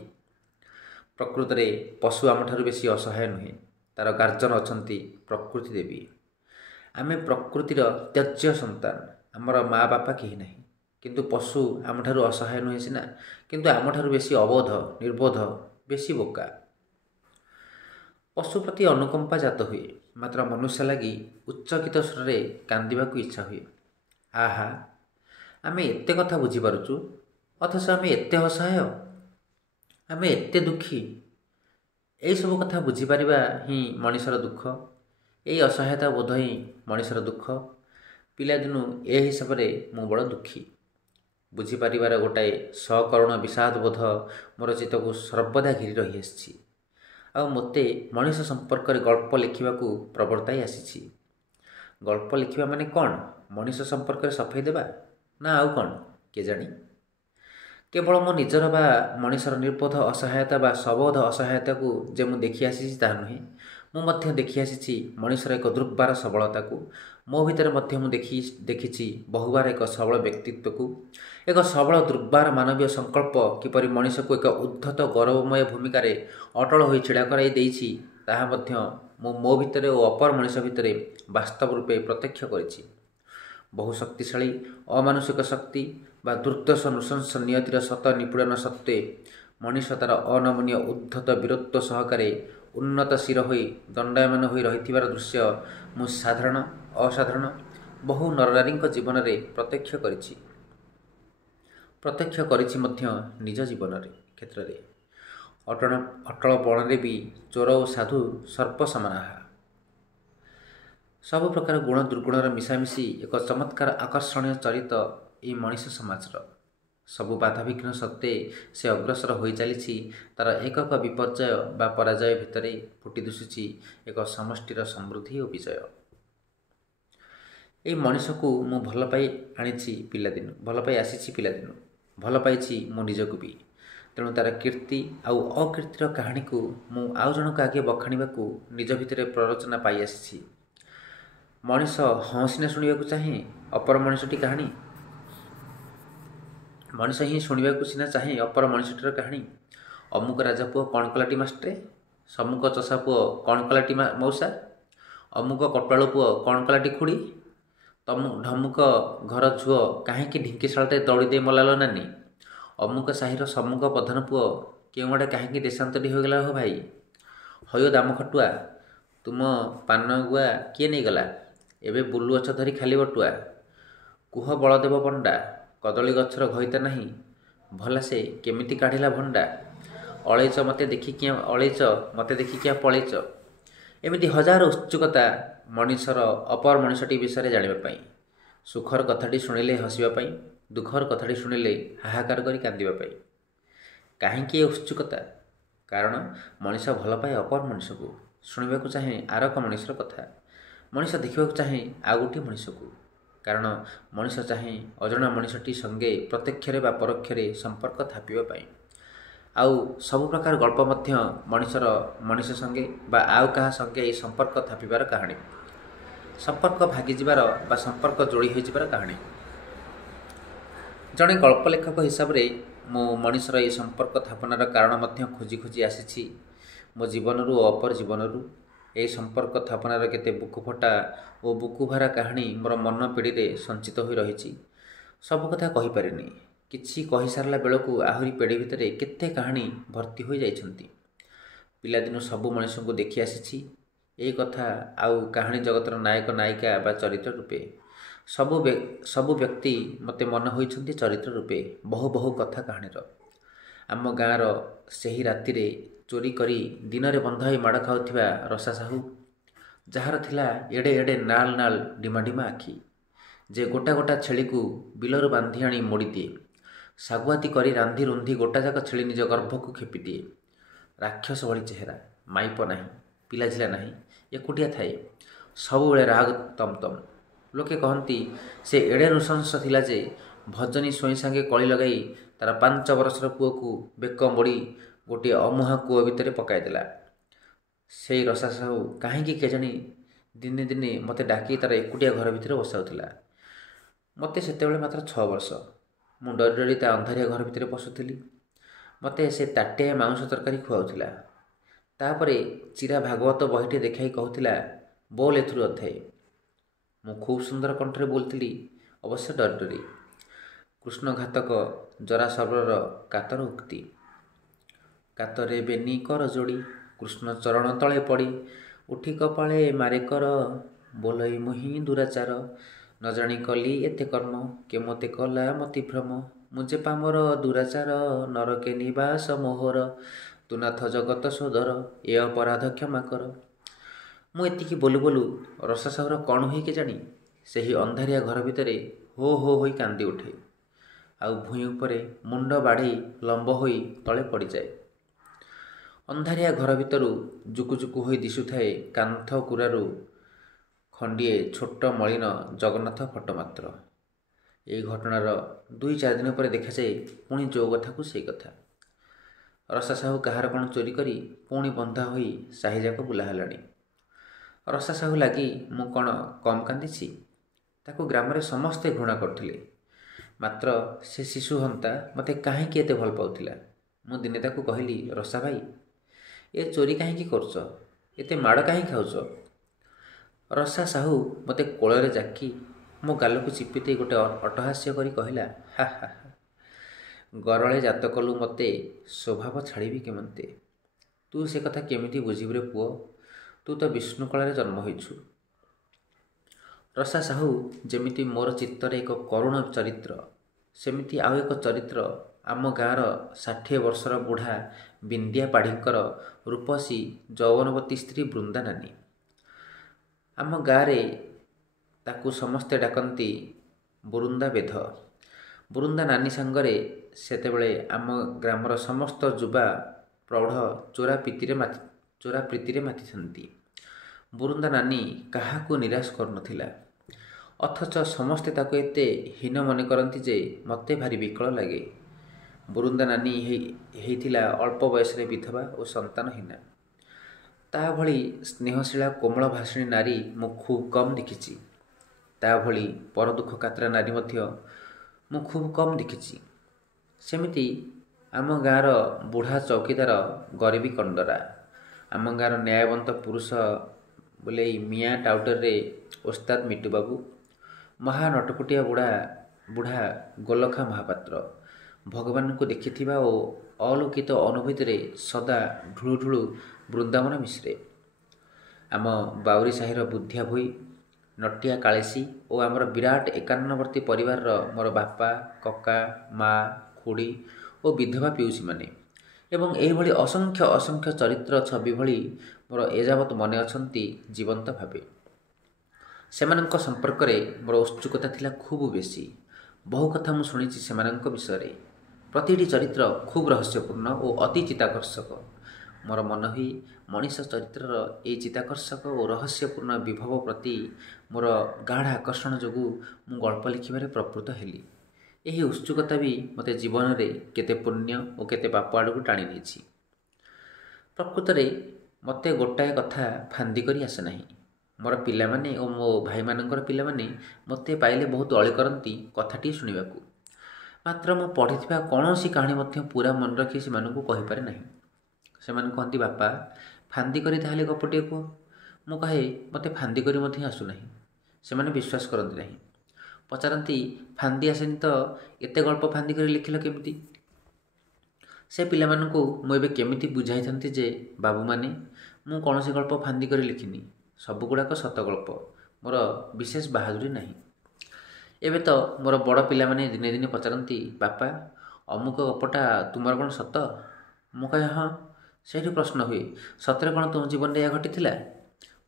ପ୍ରକୃତରେ ପଶୁ ଆମଠାରୁ ବେଶୀ ଅସହାୟ ନୁହେଁ। ତାର ଗାର୍ଜନ ଅଛନ୍ତି ପ୍ରକୃତି ଦେବୀ। ଆମେ ପ୍ରକୃତିର ତ୍ୟଜ୍ୟ ସନ୍ତାନ। ଆମର ମା ବାପା କେହି ନାହିଁ। କିନ୍ତୁ ପଶୁ ଆମଠାରୁ ଅସହାୟ ନୁହେଁ ସିନା, କିନ୍ତୁ ଆମଠାରୁ ବେଶୀ ଅବୋଧ, ନିର୍ବୋଧ, ବେଶୀ ବୋକା। ପଶୁ ପ୍ରତି ଅନୁକମ୍ପା ଜାତ ହୁଏ, ମାତ୍ର ମନୁଷ୍ୟ ଲାଗି ଉଚ୍ଚକିତ ସ୍ୱରରେ କାନ୍ଦିବାକୁ ଇଚ୍ଛା ହୁଏ। ଆହା, ଆମେ ଏତେ କଥା ବୁଝିପାରୁଛୁ, ଅଥଚ ଆମେ ଏତେ ଅସହାୟ, ଆମେ ଏତେ ଦୁଃଖୀ। ଏହିସବୁ କଥା ବୁଝିପାରିବା ହିଁ ମଣିଷର ଦୁଃଖ। ଏହି ଅସହାୟତା ବୋଧ ହିଁ ମଣିଷର ଦୁଃଖ। ପିଲାଦିନୁ ଏ ହିସାବରେ ମୁଁ ବଡ଼ ଦୁଃଖୀ। ବୁଝିପାରିବାର ଗୋଟାଏ ସକରୁଣ ବିଷାଦ ବୋଧ ମୋର ଚିତ୍ତକୁ ସର୍ବଦା ଘିରି ରହିଆସିଛି। ଆଉ ମୋତେ ମଣିଷ ସମ୍ପର୍କରେ ଗଳ୍ପ ଲେଖିବାକୁ ପ୍ରବର୍ତ୍ତାଇ ଆସିଛି। ଗଳ୍ପ ଲେଖିବା ମାନେ କ'ଣ? ମଣିଷ ସମ୍ପର୍କରେ ସଫେଇ ଦେବା ନା ଆଉ କ'ଣ କେଜାଣି? କେବଳ ମୋ ନିଜର ବା ମଣିଷର ନିର୍ବୋଧ ଅସହାୟତା ବା ସବୋଧ ଅସହାୟତାକୁ ଯେ ମୁଁ ଦେଖି ଆସିଛି ତାହା ନୁହେଁ। ମୁଁ ମଧ୍ୟ ଦେଖି ଆସିଛି ମଣିଷର ଏକ ଦୁର୍ବାର ସବଳତାକୁ। ମୋ ଭିତରେ ମଧ୍ୟ ମୁଁ ଦେଖିଛି ବହୁବାର ଏକ ସବଳ ବ୍ୟକ୍ତିତ୍ୱକୁ। ଏକ ସବଳ ଦୁର୍ବାର ମାନବୀୟ ସଂକଳ୍ପ କିପରି ମଣିଷକୁ ଏକ ଉଦ୍ଧତ ଗୌରବମୟ ଭୂମିକାରେ ଅଟଳ ହୋଇ ଛିଡ଼ା କରାଇ ଦେଇଛି, ତାହା ମଧ୍ୟ ମୁଁ ମୋ ଭିତରେ ଓ ଅପର ମଣିଷ ଭିତରେ ବାସ୍ତବ ରୂପେ ପ୍ରତ୍ୟକ୍ଷ କରିଛି। ବହୁ ଶକ୍ତିଶାଳୀ ଅମାନୁଷିକ ଶକ୍ତି ବା ଦୁର୍ଦ୍ଦଶ ନୃଶଂସ ନିୟତିର ଶତ ନିପୀଡ଼ନ ସତ୍ତ୍ୱେ ମଣିଷ ତା'ର ଅନମନୀୟ ଉଦ୍ଧତ ବୀରତ୍ୱ ସହକାରେ ଉନ୍ନତ ଶିର ହୋଇ ଦଣ୍ଡାୟମାନ ହୋଇ ରହିଥିବାର ଦୃଶ୍ୟ ମୁଁ ସାଧାରଣ ଅସାଧାରଣ ବହୁ ନରନାରୀଙ୍କ ଜୀବନରେ ପ୍ରତ୍ୟକ୍ଷ କରିଛି ମଧ୍ୟ ନିଜ ଜୀବନରେ କ୍ଷେତ୍ରରେ। ଅଟଳ ବଣରେ ବି ଚୋର ଓ ସାଧୁ ସର୍ପ ସମାନାହା। ସବୁ ପ୍ରକାର ଗୁଣ ଦୁର୍ଗୁଣର ମିଶାମିଶି ଏକ ଚମତ୍କାର ଆକର୍ଷଣୀୟ ଚରିତ ଏହି ମଣିଷ ସମାଜର। ସବୁ ବାଧାବିଘ୍ନ ସତ୍ତ୍ୱେ ସେ ଅଗ୍ରସର ହୋଇ ଚାଲିଛି। ତା'ର ଏକକ ବିପର୍ଯ୍ୟୟ ବା ପରାଜୟ ଭିତରେ ଫୁଟି ଦିଶୁଛି ଏକ ସମଷ୍ଟିର ସମୃଦ୍ଧି ଓ ବିଜୟ। ଏହି ମଣିଷକୁ ମୁଁ ଭଲ ପାଇ ଆସିଛି ପିଲାଦିନୁ, ଭଲ ପାଇଛି ମୁଁ ନିଜକୁ ବି। ତେଣୁ ତା'ର କୀର୍ତ୍ତି ଆଉ ଅକୀର୍ତ୍ତିର କାହାଣୀକୁ ମୁଁ ଆଉ ଜଣକ ଆଗେ ବଖାଣିବାକୁ ନିଜ ଭିତରେ ପ୍ରରୋଚନା ପାଇ ଆସିଛି। ମଣିଷ ସିନା ଶୁଣିବାକୁ ଚାହେଁ ଅପର ମଣିଷଟି କାହାଣୀ। ମଣିଷ ହିଁ ଶୁଣିବାକୁ ସିନା ଚାହେଁ ଅପର ମଣିଷଟିର କାହାଣୀ। ଅମୁକ ରାଜା ପୁଅ କ'ଣ କଲାଟି ମାଷ୍ଟ୍ରେ, ସମୁକ ଚଷା ପୁଅ କ'ଣ କଲାଟି ମଉସା, ଅମୁକ କଟୁଆଳୁ ପୁଅ କ'ଣ କଲାଟି ଖୁଡ଼ି, ଢମୁକ ଘର ଝୁଅ କାହିଁକି ଢିଙ୍କିଶାଳଟେ ଦୌଡ଼ି ଦେଇ ମଲାଲ ନାନି, ଅମୁକ ସାହିର ସମୁକ ପ୍ରଧାନ ପୁଅ କେଉଁଆଡ଼େ କାହିଁକି ଦେଶାନ୍ତରୀ ହୋଇଗଲା ହୋ ଭାଇ, ହଇଓ ଦାମ ଖଟୁଆ ତୁମ ପାନ ଗୁଆ କିଏ ନେଇଗଲା, ଏବେ ବୁଲୁଅଛ ଧରି ଖାଲି ବଟୁଆ, କୁହ ବଳଦେବ ପଣ୍ଡା କଦଳୀ ଗଛର ଘଇତା ନାହିଁ, ଭଲା ସେ କେମିତି କାଢ଼ିଲା ଭଣ୍ଡା, ଅଳେଇଚ ମତେ ଦେଖି କିଆଁ ପଳେଇଚ। ଏମିତି ହଜାର ଉତ୍ସୁକତା ମଣିଷର ଅପର ମଣିଷଟି ବିଷୟରେ ଜାଣିବା ପାଇଁ। ସୁଖର କଥାଟି ଶୁଣିଲେ ହସିବା ପାଇଁ, ଦୁଃଖର କଥାଟି ଶୁଣିଲେ ହାହାକାର କରି କାନ୍ଦିବା ପାଇଁ। କାହିଁକି ଏ ଉତ୍ସୁକତା? କାରଣ ମଣିଷ ଭଲ ପାଏ ଅପର ମଣିଷକୁ, ଶୁଣିବାକୁ ଚାହେଁ ଆରକ ମଣିଷର କଥା। ମଣିଷ ଦେଖିବାକୁ ଚାହେଁ ଆଉ ଗୋଟିଏ ମଣିଷକୁ। କାରଣ ମଣିଷ ଚାହେଁ ଅଜଣା ମଣିଷଟି ସଙ୍ଗେ ପ୍ରତ୍ୟକ୍ଷରେ ବା ପରୋକ୍ଷରେ ସମ୍ପର୍କ ଥାପିବା ପାଇଁ। ଆଉ ସବୁ ପ୍ରକାର ଗଳ୍ପ ମଧ୍ୟ ମଣିଷ ସଙ୍ଗେ ବା ଆଉ କାହା ସଙ୍ଗେ ଏହି ସମ୍ପର୍କ ଥାପିବାର କାହାଣୀ, ସମ୍ପର୍କ ଭାଙ୍ଗିଯିବାର ବା ସମ୍ପର୍କ ଯୋଡ଼ି ହୋଇଯିବାର କାହାଣୀ। ଜଣେ ଗଳ୍ପ ଲେଖକ ହିସାବରେ ମୁଁ ମଣିଷର ଏହି ସମ୍ପର୍କ ଥାପନାର କାରଣ ମଧ୍ୟ ଖୋଜି ଖୋଜି ଆସିଛି ମୋ ଜୀବନରୁ ଓ ଅପର ଜୀବନରୁ। ଏହି ସମ୍ପର୍କ ଥାପନାର କେତେ ବୁକୁଫଟା ଓ ବୁକୁଭରା କାହାଣୀ ମୋର ମନ ପିଢ଼ିରେ ସଞ୍ଚିତ ହୋଇ ରହିଛି। ସବୁ କଥା କହିପାରିନି। କିଛି କହିସାରିଲା ବେଳକୁ ଆହୁରି ପେଢ଼ି ଭିତରେ କେତେ କାହାଣୀ ଭର୍ତ୍ତି ହୋଇ ଯାଇଛନ୍ତି। ପିଲାଦିନୁ ସବୁ ମଣିଷଙ୍କୁ ଦେଖି ଆସିଛି ଏହି କଥା ଆଉ କାହାଣୀ ଜଗତର ନାୟକ ନାୟିକା ବା ଚରିତ୍ର ରୂପେ। ସବୁ ବ୍ୟକ୍ତି ମୋତେ ମନେ ହୋଇଛନ୍ତି ଚରିତ୍ର ରୂପେ ବହୁ ବହୁ କଥା କାହାଣୀର। ଆମ ଗାଁର ସେହି ରାତିରେ ଚୋରି କରି ଦିନରେ ବନ୍ଧ ହୋଇ ମାଡ଼ ଖାଉଥିବା ରସା ସାହୁ, ଯାହାର ଥିଲା ଏଡ଼େ ଏଡ଼େ ନାଲ ନାଲ ଡିମା ଡିମା ଆଖି, ଯେ ଗୋଟା ଗୋଟା ଛେଳିକୁ ବିଲରୁ ବାନ୍ଧି ଆଣି ମୋଡ଼ିଦିଏ, ଶାଗୁଆତି କରି ରାନ୍ଧି ରୁନ୍ଧି ଗୋଟାଯାକ ଛେଳି ନିଜ ଗର୍ଭକୁ ଖେପିଦିଏ। ରାକ୍ଷସ ଭଳି ଚେହେରା, ମାଇପ ନାହିଁ, ପିଲାଝିଲା ନାହିଁ, ଏକୁଟିଆ ଥାଏ, ସବୁବେଳେ ରାଗ ତମତମ। ଲୋକେ କହନ୍ତି ସେ ଏଡ଼େ ନୃଶଂସ ଥିଲା ଯେ ଭଜନୀ ସ୍ୱଇଁ ସାଙ୍ଗେ କଳି ଲଗାଇ ତା'ର 5 ବର୍ଷର ପୁଅକୁ ବେକ ମୋଡ଼ି ଗୋଟିଏ ଅମୁହାଁ କୂଅ ଭିତରେ ପକାଇଦେଲା। ସେଇ ରସା ସାହୁ କାହିଁକି କେଜାଣି ଦିନେ ଦିନେ ମୋତେ ଡାକି ତା'ର ଏକୁଟିଆ ଘର ଭିତରେ ବସାଉଥିଲା। ମୋତେ ସେତେବେଳେ ମାତ୍ର 6 ବର୍ଷ। ମୁଁ ଡରି ଡରି ତା ଅନ୍ଧାରିଆ ଘର ଭିତରେ ପଶୁଥିଲି। ମୋତେ ସେ ତାଟିଆ ମାଉଁସ ତରକାରୀ ଖୁଆଉଥିଲା। ତାପରେ ଚିରା ଭାଗବତ ବହିଟେ ଦେଖାଇ କହୁଥିଲା, ବୋଲ ଏଥିରୁ ଅଧ୍ୟାୟ। ମୁଁ ଖୁବ୍ ସୁନ୍ଦର କଣ୍ଠରେ ବୋଲିଥିଲି, ଅବଶ୍ୟ ଡରି ଡରି। କୃଷ୍ଣଘାତକ ଜରାସର୍ବର କାତର ଉକ୍ତି। କାତରେ ବେନି କର ଯୋଡ଼ି, କୃଷ୍ଣ ଚରଣ ତଳେ ପଡ଼ି, ଉଠି କପାଳେ ମାରେ କର, ବୋଲଇ ମୁହିଁ ଦୁରାଚାର। ନ ଜାଣି କଲି ଏତେ କର୍ମ, କେ ମୋତେ କଲା ମତି ଭ୍ରମ। ମୁଁ ଯେ ପାମର ଦୁରାଚାର, ନରକେ ନିବାସ ମୋହର। ତୁ ନାଥ ଜଗତ ସୋଦର, ଏ ଅପରାଧ କ୍ଷମା କର। ମୁଁ ଏତିକି ବୋଲୁ ବୋଲୁ ରସାସାହୁର କ'ଣ ହୁଏ କେଜାଣି ସେହି ଅନ୍ଧାରିଆ ଘର ଭିତରେ ହୋ ହୋ ହୋଇ କାନ୍ଦି ଉଠେ, ଆଉ ଭୂଇଁ ଉପରେ ମୁଣ୍ଡ ବାଡ଼େଇ ଲମ୍ବ ହୋଇ ତଳେ ପଡ଼ିଯାଏ। ଅନ୍ଧାରିଆ ଘର ଭିତରୁ ଜୁକୁଜୁକୁ ହୋଇ ଦିଶୁଥାଏ କାନ୍ଥ କୁରାରୁ ଖଣ୍ଡିଏ ଛୋଟ ମଳିନ ଜଗନ୍ନାଥ ଫଟୋ ମାତ୍ର। ଏହି ଘଟଣାର 2-4 ଦିନ ପରେ ଦେଖାଯାଏ ପୁଣି ଯେଉଁ କଥାକୁ ସେଇ କଥା। ରସାସାହୁ କାହାର କ'ଣ ଚୋରି କରି ପୁଣି ବନ୍ଧା ହୋଇ ସାହିଯାକ ବୁଲା ହେଲାଣି। ରସାସାହୁ ଲାଗି ମୁଁ କ'ଣ କମ୍ କାନ୍ଦିଛି? ତାକୁ ଗ୍ରାମରେ ସମସ୍ତେ ଘୃଣା କରୁଥିଲେ, ମାତ୍ର ସେ ଶିଶୁହନ୍ତା ମୋତେ କାହିଁକି ଏତେ ଭଲ ପାଉଥିଲା? ମୁଁ ଦିନେ ତାକୁ କହିଲି, ରସା ଭାଇ, ଏ ଚୋରି କାହିଁକି କରୁଛ? ଏତେ ମାଡ଼ କାହିଁକି ଖାଉଛ? ରସା ସାହୁ ମୋତେ କୋଳରେ ଜାକି ମୋ ଗାଲକୁ ଚିପି ଦେଇ ଗୋଟେ ଅଟହାସ୍ୟ କରି କହିଲା, ହା ହା ହା, ଗରଳେ ଜାତ କଲୁ ମୋତେ, ସ୍ୱଭାବ ଛାଡ଼ିବି କେମନ୍ତେ? ତୁ ସେ କଥା କେମିତି ବୁଝିବୁ ରେ ପୁଅ? ତୁ ତ ବିଷ୍ଣୁ କଳାରେ ଜନ୍ମ ହୋଇଛୁ। ରସା ସାହୁ ଯେମିତି ମୋର ଚିତ୍ତରେ ଏକ କରୁଣ ଚରିତ୍ର, ସେମିତି ଆଉ ଏକ ଚରିତ୍ର ଆମ ଗାଁର 60 ବର୍ଷର ବୁଢ଼ା ବିନ୍ଦିଆ ପାଢ଼ୀଙ୍କର ରୂପସୀ ଯୌବନବତୀ ସ୍ତ୍ରୀ ବୃନ୍ଦା ନାନୀ। ଆମ ଗାଁରେ ତାକୁ ସମସ୍ତେ ଡାକନ୍ତି ବୃନ୍ଦା ବେଧ। ବୃନ୍ଦା ନାନୀ ସାଙ୍ଗରେ ସେତେବେଳେ ଆମ ଗ୍ରାମର ସମସ୍ତ ଯୁବା ପ୍ରୌଢ଼ ଚୋରା ପ୍ରୀତିରେ ମାତିଥାନ୍ତି। ବୃନ୍ଦା ନାନୀ କାହାକୁ ନିରାଶ କରୁନଥିଲା, ଅଥଚ ସମସ୍ତେ ତାକୁ ଏତେ ହୀନ ମନେ କରନ୍ତି ଯେ ମୋତେ ଭାରି ବିକଳ ଲାଗେ। ବୃନ୍ଦା ନାନୀ ହେଇଥିଲା ଅଳ୍ପ ବୟସରେ ବିଧବା ଓ ସନ୍ତାନହୀନା। ତା ଭଳି ସ୍ନେହଶୀଳା କୋମଳ ଭାଷିଣୀ ନାରୀ ମୁଁ ଖୁବ୍ କମ୍ ଦେଖିଛି। ତା ଭଳି ପରଦୁଃଖ କାତରା ନାରୀ ମଧ୍ୟ ମୁଁ ଖୁବ୍ କମ୍ ଦେଖିଛି। ସେମିତି ଆମ ଗାଁର ବୁଢ଼ା ଚୌକିଦାର ଗରିବୀ କଣ୍ଡରା, ଆମ ଗାଁର ନ୍ୟାୟବନ୍ତ ପୁରୁଷ ବୋଲେଇ ମିଆଁ ଟାଉଟରରେ ଓସ୍ତାଦ ମିଟୁବାବୁ, ମହା ନଟକୁଟିଆ ବୁଢ଼ା ଗୋଲଖା ମହାପାତ୍ର, ଭଗବାନଙ୍କୁ ଦେଖିଥିବା ଓ ଅଲୌକିତ ଅନୁଭୂତିରେ ସଦା ଢୁଳୁ ଢୁଳୁ ବୃନ୍ଦାବନ ମିଶ୍ରେ, ଆମ ବାଉରୀ ସାହିର ବୁଦ୍ଧିଆ ଭୋଇ, ନଟିଆ କାଳେଶୀ ଓ ଆମର ବିରାଟ 51ବର୍ତ୍ତୀ ପରିବାରର ମୋର ବାପା, କକା, ମା, ଖୁଡ଼ୀ ଓ ବିଧବା ପିଉସୀମାନେ ଏବଂ ଏହିଭଳି ଅସଂଖ୍ୟ ଅସଂଖ୍ୟ ଚରିତ୍ର ଛବି ଭଳି ମୋର ଏଯାବତ୍ ମନେ ଅଛନ୍ତି ଜୀବନ୍ତ ଭାବେ। ସେମାନଙ୍କ ସମ୍ପର୍କରେ ମୋର ଉତ୍ସୁକତା ଥିଲା ଖୁବ୍ ବେଶୀ। ବହୁ କଥା ମୁଁ ଶୁଣିଛି ସେମାନଙ୍କ ବିଷୟରେ। ପ୍ରତିଟି ଚରିତ୍ର ଖୁବ୍ ରହସ୍ୟପୂର୍ଣ୍ଣ ଓ ଅତି ଚିତ୍ତାକର୍ଷକ। ମୋର ମନ ହୁଏ ମଣିଷ ଚରିତ୍ରର ଏହି ଚିତ୍ତାକର୍ଷକ ଓ ରହସ୍ୟପୂର୍ଣ୍ଣ ବିଭବ ପ୍ରତି ମୋର ଗାଢ଼ ଆକର୍ଷଣ ଯୋଗୁଁ ମୁଁ ଗଳ୍ପ ଲେଖିବାରେ ପ୍ରବୃତ୍ତ ହେଲି। ଏହି ଉତ୍ସୁକତା ବି ମୋତେ ଜୀବନରେ କେତେ ପୁଣ୍ୟ ଓ କେତେ ପାପ ଆଡ଼କୁ ଟାଣି ନେଇଛି। ପ୍ରକୃତରେ ମୋତେ ଗୋଟାଏ କଥା ଫାନ୍ଦି କରି ଆସେ ନାହିଁ। ମୋର ପିଲାମାନେ ଓ ମୋ ଭାଇମାନଙ୍କର ପିଲାମାନେ ମୋତେ ପାଇଲେ ବହୁତ ଅଳି କରନ୍ତି କଥାଟିଏ ଶୁଣିବାକୁ, ମାତ୍ର ମୁଁ ପଢ଼ିଥିବା କୌଣସି କାହାଣୀ ମଧ୍ୟ ପୁରା ମନେ ରଖି ସେମାନଙ୍କୁ କହିପାରେ ନାହିଁ। ସେମାନେ କହନ୍ତି, ବାପା, ଫାନ୍ଦି କରି ତାହେଲେ ଗପଟିଏ କୁହ। ମୁଁ କହେ, ମୋତେ ଫାନ୍ଦି କରି ମଧ୍ୟ ଆସୁନାହିଁ। ସେମାନେ ବିଶ୍ୱାସ କରନ୍ତି ନାହିଁ, ପଚାରନ୍ତି, ଫାନ୍ଦି ଆସେନି ତ ଏତେ ଗଳ୍ପ ଫାନ୍ଦି କରି ଲେଖିଲ କେମିତି? ସେ ପିଲାମାନଙ୍କୁ ମୁଁ ଏବେ କେମିତି ବୁଝାଇଥାନ୍ତି ଯେ, ବାବୁମାନେ, ମୁଁ କୌଣସି ଗଳ୍ପ ଫାନ୍ଦି କରି ଲେଖିନି, ସବୁଗୁଡ଼ାକ ସତ ଗଳ୍ପ, ମୋର ବିଶେଷ ବାହାଦୁରୀ ନାହିଁ। ଏବେ ତ ମୋର ବଡ଼ ପିଲାମାନେ ଦିନେ ଦିନେ ପଚାରନ୍ତି, ବାପା, ଅମୁକ ଗପଟା ତୁମର କ'ଣ ସତ? ମୁଁ କହେ, ହଁ। ସେଇଠୁ ପ୍ରଶ୍ନ ହୁଏ, ସତରେ କ'ଣ ତୁମ ଜୀବନରେ ଏହା ଘଟିଥିଲା?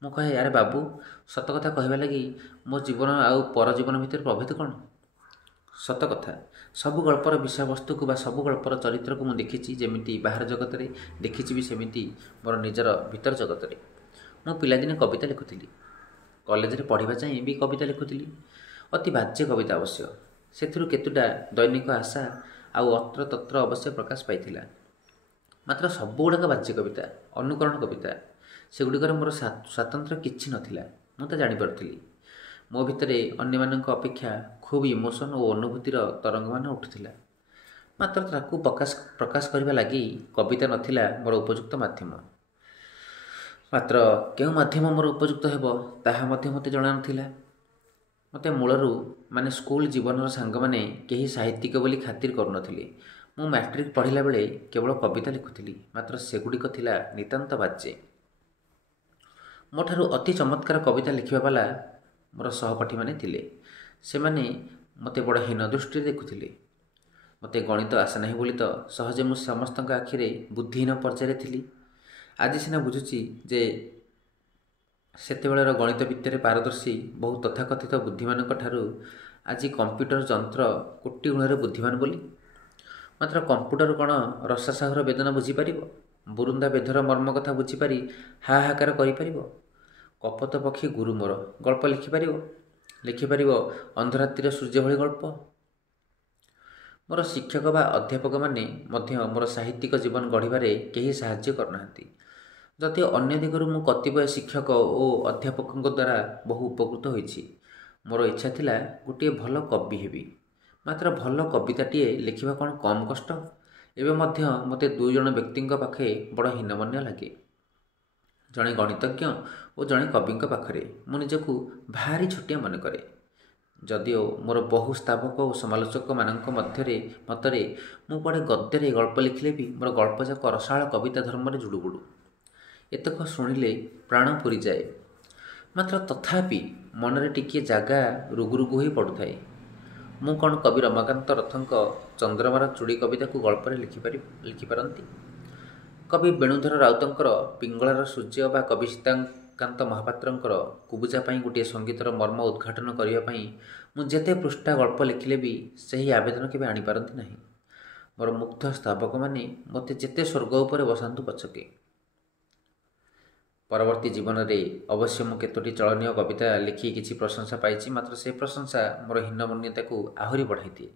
ମୁଁ କହେ, ଆରେ ବାବୁ, ସତ କଥା କହିବା ଲାଗି ମୋ ଜୀବନ ଆଉ ପର ଜୀବନ ଭିତରେ ପ୍ରଭେଦ କ'ଣ? ସତ କଥା, ସବୁ ଗଳ୍ପର ବିଷୟବସ୍ତୁକୁ ବା ସବୁ ଗଳ୍ପର ଚରିତ୍ରକୁ ମୁଁ ଦେଖିଛି ଯେମିତି ବାହାର ଜଗତରେ, ଦେଖିଛି ବି ସେମିତି ମୋର ନିଜର ଭିତର ଜଗତରେ। ମୁଁ ପିଲାଦିନେ କବିତା ଲେଖୁଥିଲି। କଲେଜରେ ପଢ଼ିବା ଯାଏଁ ବି କବିତା ଲେଖୁଥିଲି। ଅତି ବାଜ୍ୟ କବିତା ଅବଶ୍ୟ। ସେଥିରୁ କେତୁଟା ଦୈନିକ ଆଶା ଆଉ ଅତ୍ର ତତ୍ର ଅବଶ୍ୟ ପ୍ରକାଶ ପାଇଥିଲା। ମାତ୍ର ସବୁଗୁଡ଼ାକ ବାଜ୍ୟ କବିତା, ଅନୁକରଣ କବିତା। ସେଗୁଡ଼ିକରେ ମୋର ସ୍ୱାତନ୍ତ୍ର୍ୟ କିଛି ନଥିଲା, ମୁଁ ତ ଜାଣିପାରୁଥିଲି। ମୋ ଭିତରେ ଅନ୍ୟମାନଙ୍କ ଅପେକ୍ଷା ଖୁବ୍ ଇମୋସନ୍ ଓ ଅନୁଭୂତିର ତରଙ୍ଗମାନ ଉଠୁଥିଲା। ମାତ୍ର ତାକୁ ପ୍ରକାଶ କରିବା ଲାଗି କବିତା ନଥିଲା ମୋର ଉପଯୁକ୍ତ ମାଧ୍ୟମ। ମାତ୍ର କେଉଁ ମାଧ୍ୟମ ମୋର ଉପଯୁକ୍ତ ହେବ ତାହା ମଧ୍ୟ ମୋତେ ଜଣା ନଥିଲା। ମୋତେ ମୂଳରୁ ସ୍କୁଲ ଜୀବନର ସାଙ୍ଗମାନେ କେହି ସାହିତ୍ୟିକ ବୋଲି ଖାତିର କରୁନଥିଲେ। ମୁଁ ମ୍ୟାଟ୍ରିକ୍ ପଢ଼ିଲା ବେଳେ କେବଳ କବିତା ଲେଖୁଥିଲି, ମାତ୍ର ସେଗୁଡ଼ିକ ଥିଲା ନିତାନ୍ତ ବାଜେ। ମୋଠାରୁ ଅତି ଚମତ୍କାର କବିତା ଲେଖିବା ବାଲା ମୋର ସହପାଠୀମାନେ ଥିଲେ। ସେମାନେ ମୋତେ ବଡ଼ ହୀନ ଦୃଷ୍ଟିରେ ଦେଖୁଥିଲେ। ମୋତେ ଗଣିତ ଆସେ ନାହିଁ ବୋଲି ତ ସହଜେ ମୁଁ ସମସ୍ତଙ୍କ ଆଖିରେ ବୁଦ୍ଧିହୀନ ପର୍ଯ୍ୟାୟରେ ଥିଲି। ଆଜି ସିନା ବୁଝୁଛି ଯେ ସେତେବେଳର ଗଣିତ ବିଦ୍ୟାରେ ପାରଦର୍ଶୀ ବହୁ ତଥାକଥିତ ବୁଦ୍ଧିମାନଙ୍କ ଠାରୁ ଆଜି କମ୍ପ୍ୟୁଟର ଯନ୍ତ୍ର କୋଟି ଗୁଣରେ ବୁଦ୍ଧିମାନ ବୋଲି। ମାତ୍ର କମ୍ପ୍ୟୁଟର କ'ଣ ରସାସାହୁର ବେଦନା ବୁଝିପାରିବ? ବୁରୁନ୍ଦା ବେଧର ମର୍ମ କଥା ବୁଝିପାରି ହାହାକାର କରିପାରିବ? କପୋତ ପକ୍ଷୀ ଗୁରୁ ମୋର ଗଳ୍ପ ଲେଖିପାରିବ ଅନ୍ଧରାତ୍ରିର ସୂର୍ଯ୍ୟ ଭଳି ଗଳ୍ପ? ମୋର ଶିକ୍ଷକ ବା ଅଧ୍ୟାପକମାନେ ମଧ୍ୟ ମୋର ସାହିତ୍ୟିକ ଜୀବନ ଗଢ଼ିବାରେ କେହି ସାହାଯ୍ୟ କରୁନାହାନ୍ତି। ଯଦିଓ ଅନ୍ୟ ଦିଗରୁ ମୁଁ କତିପୟ ଶିକ୍ଷକ ଓ ଅଧ୍ୟାପକଙ୍କ ଦ୍ୱାରା ବହୁ ଉପକୃତ ହୋଇଛି। ମୋର ଇଚ୍ଛା ଥିଲା ଗୋଟିଏ ଭଲ କବି ହେବି। ମାତ୍ର ଭଲ କବିତାଟିଏ ଲେଖିବା କ'ଣ କମ୍ କଷ୍ଟ? ଏବେ ମଧ୍ୟ ମୋତେ ଦୁଇ ଜଣ ବ୍ୟକ୍ତିଙ୍କ ପାଖେ ବଡ଼ ହୀନମନ୍ୟ ଲାଗେ। ଜଣେ ଗଣିତଜ୍ଞ ଓ ଜଣେ କବିଙ୍କ ପାଖରେ ମୁଁ ନିଜକୁ ଭାରି ଛୋଟିଆ ମନେ କରେ। ଯଦିଓ ମୋର ବହୁ ସ୍ତାବକ ଓ ସମାଲୋଚକମାନଙ୍କ ମତରେ ମୁଁ କୁଆଡ଼େ ଗଦ୍ୟରେ ଗଳ୍ପ ଲେଖିଲେ ବି ମୋର ଗଳ୍ପଯାକ ରସାଳ କବିତା ଧର୍ମରେ ଜୁଡ଼ୁବୁଡ଼ୁ। ଏତକ ଶୁଣିଲେ ପ୍ରାଣ ପୁରିଯାଏ। ମାତ୍ର ତଥାପି ମନରେ ଟିକିଏ ଜାଗା ରୁଗୁରୁଗୁ ହୋଇ ପଡ଼ୁଥାଏ। ମୁଁ କ'ଣ କବି ରମାକାନ୍ତ ରଥଙ୍କ ଚନ୍ଦ୍ରମାର ଚୁଡ଼ି କବିତାକୁ ଗଳ୍ପରେ ଲେଖିପାରନ୍ତି? କବି ବେଣୁଧର ରାଉତଙ୍କର ପିଙ୍ଗଳାର ସୂର୍ଯ୍ୟ ବା କବି ସୀତାକାନ୍ତ ମହାପାତ୍ରଙ୍କର କୁବୁଜା ପାଇଁ ଗୋଟିଏ ସଙ୍ଗୀତର ମର୍ମ ଉଦ୍ଘାଟନ କରିବା ପାଇଁ ମୁଁ ଯେତେ ପୃଷ୍ଠା ଗଳ୍ପ ଲେଖିଲେ ବି ସେହି ଆବେଦନ କେବେ ଆଣିପାରନ୍ତି ନାହିଁ। ମୋର ମୁଗ୍ଧ ସ୍ତାବକମାନେ ମୋତେ ଯେତେ ସ୍ୱର୍ଗ ଉପରେ ବସାନ୍ତୁ ପଛକେ। ପରବର୍ତ୍ତୀ ଜୀବନରେ ଅବଶ୍ୟ ମୁଁ କେତୋଟି ଚଳନୀୟ କବିତା ଲେଖି କିଛି ପ୍ରଶଂସା ପାଇଛି। ମାତ୍ର ସେ ପ୍ରଶଂସା ମୋର ହୀନମନ୍ୟତାକୁ ଆହୁରି ବଢ଼ାଇଦିଏ।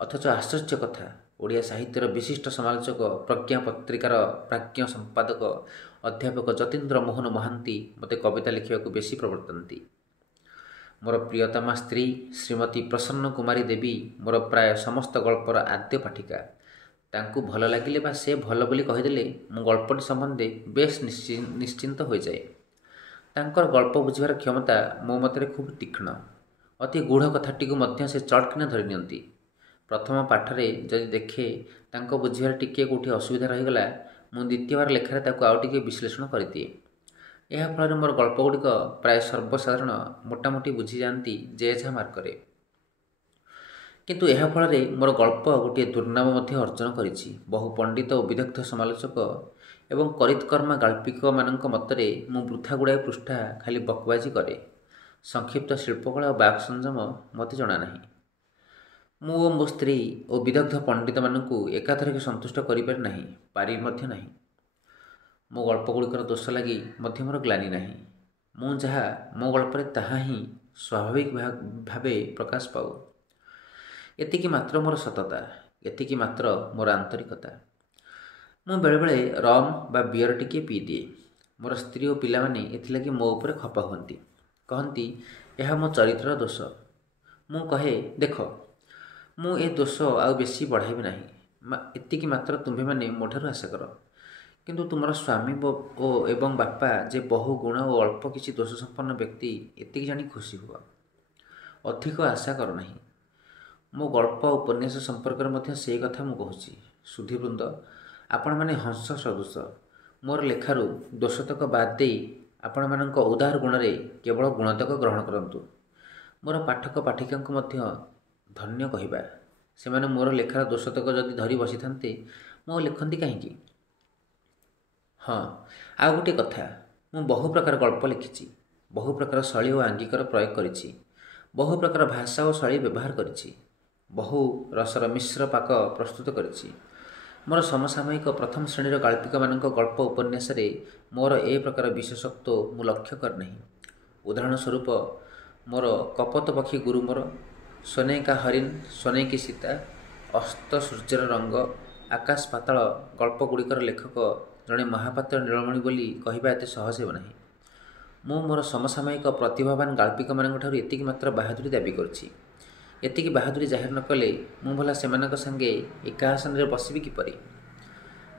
ଅଥଚ ଆଶ୍ଚର୍ଯ୍ୟ କଥା, ଓଡ଼ିଆ ସାହିତ୍ୟର ବିଶିଷ୍ଟ ସମାଲୋଚକ, ପ୍ରଜ୍ଞା ପତ୍ରିକାର ପ୍ରାଜ୍ଞ ସମ୍ପାଦକ ଅଧ୍ୟାପକ ଯତୀନ୍ଦ୍ର ମୋହନ ମହାନ୍ତି ମୋତେ କବିତା ଲେଖିବାକୁ ବେଶୀ ପ୍ରବର୍ତ୍ତାନ୍ତି। ମୋର ପ୍ରିୟତମା ସ୍ତ୍ରୀ ଶ୍ରୀମତୀ ପ୍ରସନ୍ନ କୁମାରୀ ଦେବୀ ମୋର ପ୍ରାୟ ସମସ୍ତ ଗଳ୍ପର ଆଦ୍ୟ ପାଠିକା। ତାଙ୍କୁ ଭଲ ଲାଗିଲେ ବା ସେ ଭଲ ବୋଲି କହିଦେଲେ ମୁଁ ଗଳ୍ପଟି ସମ୍ବନ୍ଧେ ବେଶ୍ ନିଶ୍ଚିନ୍ତ ହୋଇଯାଏ। ତାଙ୍କର ଗଳ୍ପ ବୁଝିବାର କ୍ଷମତା ମୋ ମତରେ ଖୁବ୍ ତୀକ୍ଷ୍ଣ। ଅତି ଗୂଢ଼ କଥାଟିକୁ ମଧ୍ୟ ସେ ଚଟ୍କିନା ଧରି ନିଅନ୍ତି। ପ୍ରଥମ ପାଠରେ ଯଦି ଦେଖେ ତାଙ୍କ ବୁଝିବାରେ ଟିକିଏ କେଉଁଠି ଅସୁବିଧା ରହିଗଲା, ମୁଁ ଦ୍ୱିତୀୟବାର ଲେଖାରେ ତାକୁ ଆଉ ଟିକିଏ ବିଶ୍ଳେଷଣ କରିଦିଏ। ଏହା ଫଳରେ ମୋର ଗଳ୍ପଗୁଡ଼ିକ ପ୍ରାୟ ସର୍ବସାଧାରଣ ମୋଟାମୋଟି ବୁଝିଯାଆନ୍ତି ଯେ ଯାହା ମାର୍ଗରେ। କିନ୍ତୁ ଏହା ଫଳରେ ମୋର ଗଳ୍ପ ଗୋଟିଏ ଦୁର୍ନାମ ମଧ୍ୟ ଅର୍ଜନ କରିଛି। ବହୁ ପଣ୍ଡିତ ଓ ବିଦଗ୍ଧ ସମାଲୋଚକ ଏବଂ କରିତ୍କର୍ମା ଗାଳ୍ପିକମାନଙ୍କ ମତରେ ମୁଁ ବୃଥା ଗୁଡ଼ାଏ ପୃଷ୍ଠା ଖାଲି ବକବାଜି କରେ। ସଂକ୍ଷିପ୍ତ ଶିଳ୍ପକଳା ଓ ବାକ୍ ସଂଯମ ମୋତେ ଜଣା ନାହିଁ। ମୁଁ ଓ ମୋ ସ୍ତ୍ରୀ ଓ ବିଦଗ୍ଧ ପଣ୍ଡିତମାନଙ୍କୁ ଏକାଥରକେ ସନ୍ତୁଷ୍ଟ କରିପାରି ନାହିଁ, ପାରିବି ମଧ୍ୟ ନାହିଁ। ମୋ ଗଳ୍ପଗୁଡ଼ିକର ଦୋଷ ଲାଗି ମଧ୍ୟ ମୋର ଗ୍ଳାନି ନାହିଁ। ମୁଁ ଯାହା ମୋ ଗଳ୍ପରେ ତାହା ହିଁ ସ୍ୱାଭାବିକ ଭାବେ ପ୍ରକାଶ ପାଉ। ଏତିକି ମାତ୍ର ମୋର ସତତା, ଏତିକି ମାତ୍ର ମୋର ଆନ୍ତରିକତା। ମୁଁ ବେଳେବେଳେ ରମ୍ ବା ବିୟର ଟିକିଏ ପିଇଦିଏ। ମୋର ସ୍ତ୍ରୀ ଓ ପିଲାମାନେ ଏଥିଲାଗି ମୋ ଉପରେ ଖପା ହୁଅନ୍ତି। କହନ୍ତି ଏହା ମୋ ଚରିତ୍ରର ଦୋଷ। ମୁଁ କହେ, ଦେଖ, ମୁଁ ଏ ଦୋଷ ଆଉ ବେଶୀ ବଢ଼ାଇବି ନାହିଁ। ଏତିକି ମାତ୍ର ତୁମ୍ଭେମାନେ ମୋଠାରୁ ଆଶା କର। କିନ୍ତୁ ତୁମର ସ୍ୱାମୀ ଏବଂ ବାପା ଯେ ବହୁ ଗୁଣ ଓ ଅଳ୍ପ କିଛି ଦୋଷ ସମ୍ପନ୍ନ ବ୍ୟକ୍ତି, ଏତିକି ଜାଣି ଖୁସି ହୁଅ। ଅଧିକ ଆଶା କର ନାହିଁ। ମୋ ଗଳ୍ପ ଉପନ୍ୟାସ ସମ୍ପର୍କରେ ମଧ୍ୟ ସେଇ କଥା ମୁଁ କହୁଛି। ସୁଧୀବୃନ୍ଦ, ଆପଣମାନେ ହଂସ ସଦୃଶ। ମୋର ଲେଖାରୁ ଦୋଷତକ ବାଦ ଦେଇ ଆପଣମାନଙ୍କ ଉଦାର ଗୁଣରେ କେବଳ ଗୁଣତକ ଗ୍ରହଣ କରନ୍ତୁ। ମୋର ପାଠକ ପାଠିକାଙ୍କୁ ମଧ୍ୟ ଧନ୍ୟ କହିବା। ସେମାନେ ମୋର ଲେଖାର ଦୋଷତକ ଯଦି ଧରି ବସିଥାନ୍ତେ, ମୁଁ ଲେଖନ୍ତି କାହିଁକି? ହଁ, ଆଉ ଗୋଟିଏ କଥା, ମୁଁ ବହୁ ପ୍ରକାର ଗଳ୍ପ ଲେଖିଛି। ବହୁ ପ୍ରକାର ଶୈଳୀ ଓ ଆଙ୍ଗିକର ପ୍ରୟୋଗ କରିଛି। ବହୁ ପ୍ରକାର ଭାଷା ଓ ଶୈଳୀ ବ୍ୟବହାର କରିଛି। ବହୁ ରସର ମିଶ୍ର ପାକ ପ୍ରସ୍ତୁତ କରିଛି। ମୋର ସମସାମୟିକ ପ୍ରଥମ ଶ୍ରେଣୀର ଗାଳ୍ପିକମାନଙ୍କ ଗଳ୍ପ ଉପନ୍ୟାସରେ ମୋର ଏ ପ୍ରକାର ବିଶେଷତ୍ୱ ମୁଁ ଲକ୍ଷ୍ୟ କରିନାହିଁ। ଉଦାହରଣ ସ୍ୱରୂପ ମୋର କପୋତ ପକ୍ଷୀ ଗୁରୁ ମୋର, ସୋନେ କା ହରିଣ, ସୋନେ କି ସୀତା, ଅସ୍ତ ସୂର୍ଯ୍ୟର ରଙ୍ଗ, ଆକାଶ ପାତାଳ ଗଳ୍ପଗୁଡ଼ିକର ଲେଖକ ଜଣେ ମହାପାତ୍ର ନୀଳମଣି ବୋଲି କହିବା ଏତେ ସହଜ ହେବ ନାହିଁ। ମୁଁ ମୋର ସମସାମୟିକ ପ୍ରତିଭାବାନ ଗାଳ୍ପିକମାନଙ୍କଠାରୁ ଏତିକି ମାତ୍ର ବାହାଦୁରୀ ଦାବି କରୁଛି। ଏତିକି ବାହାଦୁରୀ ଜାହିର ନ କଲେ ମୁଁ ଭଲା ସେମାନଙ୍କ ସାଙ୍ଗେ ଏକା ଆସନରେ ବସିବି କିପରି?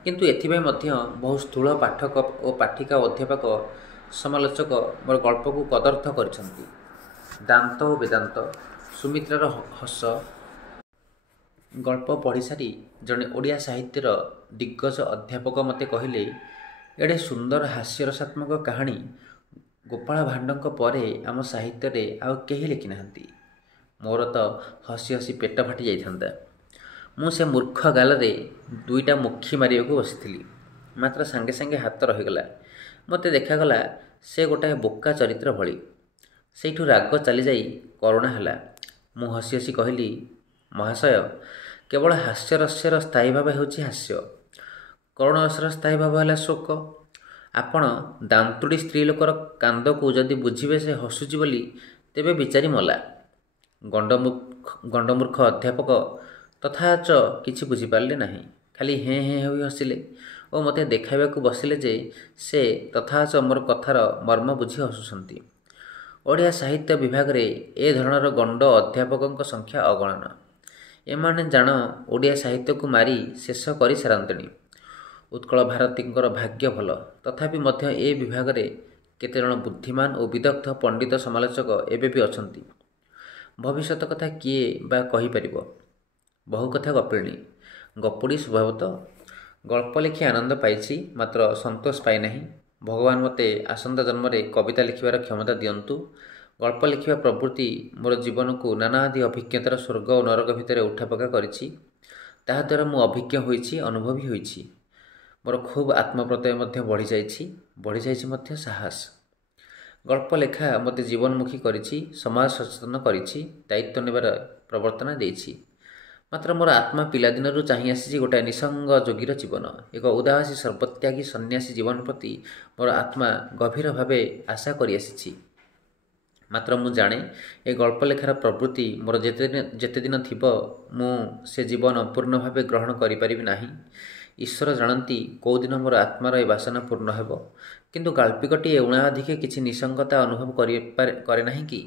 କିନ୍ତୁ ଏଥିପାଇଁ ମଧ୍ୟ ବହୁ ସ୍ଥୂଳ ପାଠକ ଓ ପାଠିକା ଓ ଅଧ୍ୟାପକ ସମାଲୋଚକ ମୋର ଗଳ୍ପକୁ କଦର୍ଥ କରିଛନ୍ତି। ଦାନ୍ତ ଓ ବେଦାନ୍ତ, ସୁମିତ୍ରାର ହସ ଗଳ୍ପ ପଢ଼ିସାରି ଜଣେ ଓଡ଼ିଆ ସାହିତ୍ୟର ଦିଗ୍ଗଜ ଅଧ୍ୟାପକ ମୋତେ କହିଲେ, ଏଡ଼େ ସୁନ୍ଦର ହାସ୍ୟରସାତ୍ମକ କାହାଣୀ ଗୋପାଳ ଭାଣ୍ଡଙ୍କ ପରେ ଆମ ସାହିତ୍ୟରେ ଆଉ କେହି ଲେଖିନାହାନ୍ତି। ମୋର ତ ହସି ହସି ପେଟ ଫାଟି ଯାଇଥାନ୍ତା। ମୁଁ ସେ ମୂର୍ଖ ଗାଲରେ ଦୁଇଟା ମୁଖି ମାରିବାକୁ ବସିଥିଲି, ମାତ୍ର ସାଙ୍ଗେ ସାଙ୍ଗେ ହାତ ରହିଗଲା। ମୋତେ ଦେଖାଗଲା ସେ ଗୋଟାଏ ବୋକା ଚରିତ୍ର ଭଳି। ସେଇଠୁ ରାଗ ଚାଲିଯାଇ କରୁଣା ହେଲା। ମୁଁ ହସି ହସି କହିଲି, ମହାଶୟ, କେବଳ ହାସ୍ୟରସ୍ୟର ସ୍ଥାୟୀ ଭାବ ହେଉଛି ହାସ୍ୟ, କରୁଣରସର ସ୍ଥାୟୀ ଭାବ ହେଲା ଶୋକ। ଆପଣ ଦାନ୍ତୁଡ଼ି ସ୍ତ୍ରୀ ଲୋକର କାନ୍ଦକୁ ଯଦି ବୁଝିବେ ସେ ହସୁଛି ବୋଲି, ତେବେ ବିଚାରୀ ମଲା। ଗଣ୍ଡମୂର୍ଖ ଅଧ୍ୟାପକ ତଥାଚ କିଛି ବୁଝିପାରିଲେ ନାହିଁ। ଖାଲି ହେଁ ହେଁ ହୋଇ ହସିଲେ ଓ ମୋତେ ଦେଖାଇବାକୁ ବସିଲେ ଯେ ସେ ତଥାଚ ମୋର କଥାର ମର୍ମ ବୁଝି ହସୁଛନ୍ତି। ଓଡ଼ିଆ ସାହିତ୍ୟ ବିଭାଗରେ ଏ ଧରଣର ଗଣ୍ଡ ଅଧ୍ୟାପକଙ୍କ ସଂଖ୍ୟା ଅଗଣନ। ଏମାନେ ଜାଣ ଓଡ଼ିଆ ସାହିତ୍ୟକୁ ମାରି ଶେଷ କରି ସାରନ୍ତେଣି। ଉତ୍କଳ ଭାରତୀଙ୍କର ଭାଗ୍ୟ ଭଲ, ତଥାପି ମଧ୍ୟ ଏ ବିଭାଗରେ କେତେଜଣ ବୁଦ୍ଧିମାନ ଓ ବିଦଗ୍ଧ ପଣ୍ଡିତ ସମାଲୋଚକ ଏବେ ବି ଅଛନ୍ତି। ଭବିଷ୍ୟତ କଥା କିଏ ବା କହିପାରିବ? ବହୁ କଥା ଗପିଲିଣି। ଗପୁଡ଼ି ସ୍ୱଭାବତଃ। ଗଳ୍ପ ଲେଖି ଆନନ୍ଦ ପାଇଛି, ମାତ୍ର ସନ୍ତୋଷ ପାଇନାହିଁ। ଭଗବାନ ମୋତେ ଆସନ୍ତା ଜନ୍ମରେ କବିତା ଲେଖିବାର କ୍ଷମତା ଦିଅନ୍ତୁ। ଗଳ୍ପ ଲେଖିବା ପ୍ରବୃତ୍ତି ମୋର ଜୀବନକୁ ନାନାଦି ଅଭିଜ୍ଞତାର ସ୍ୱର୍ଗ ଓ ନରକ ଭିତରେ ଉଠାପକା କରିଛି। ତାହାଦ୍ୱାରା ମୁଁ ଅଭିଜ୍ଞ ହୋଇଛି, ଅନୁଭବୀ ହୋଇଛି। ମୋର ଖୁବ୍ ଆତ୍ମପ୍ରତ୍ୟୟ ମଧ୍ୟ ବଢ଼ିଯାଇଛି ମଧ୍ୟ ସାହସ। ଗଳ୍ପ ଲେଖା ମୋତେ ଜୀବନମୁଖୀ କରିଛି, ସମାଜ ସଚେତନ କରିଛି, ଦାୟିତ୍ୱ ନେବାର ପ୍ରବର୍ତ୍ତନା ଦେଇଛି। ମାତ୍ର ମୋର ଆତ୍ମା ପିଲାଦିନରୁ ଚାହିଁ ଆସିଛି ଗୋଟାଏ ନିଃସଙ୍ଗ ଯୋଗୀର ଜୀବନ। ଏକ ଉଦାସୀ ସର୍ବତ୍ୟାଗୀ ସନ୍ନ୍ୟାସୀ ଜୀବନ ପ୍ରତି ମୋର ଆତ୍ମା ଗଭୀର ଭାବେ ଆଶା କରିଆସିଛି। ମାତ୍ର ମୁଁ ଜାଣେ, ଏ ଗଳ୍ପ ଲେଖାର ପ୍ରବୃତ୍ତି ମୋର ଯେତେଦିନ ଥିବ, ମୁଁ ସେ ଜୀବନ ପୂର୍ଣ୍ଣ ଭାବେ ଗ୍ରହଣ କରିପାରିବି ନାହିଁ। ଈଶ୍ୱର ଜାଣନ୍ତି କେଉଁଦିନ ମୋର ଆତ୍ମାର ଏ ବାସନା ପୂର୍ଣ୍ଣ ହେବ। କିନ୍ତୁ ଗାଳ୍ପିକଟିଏ ଊଣା ଅଧିକେ କିଛି ନିଃସଙ୍ଗତା ଅନୁଭବ କରେ ନାହିଁ କି?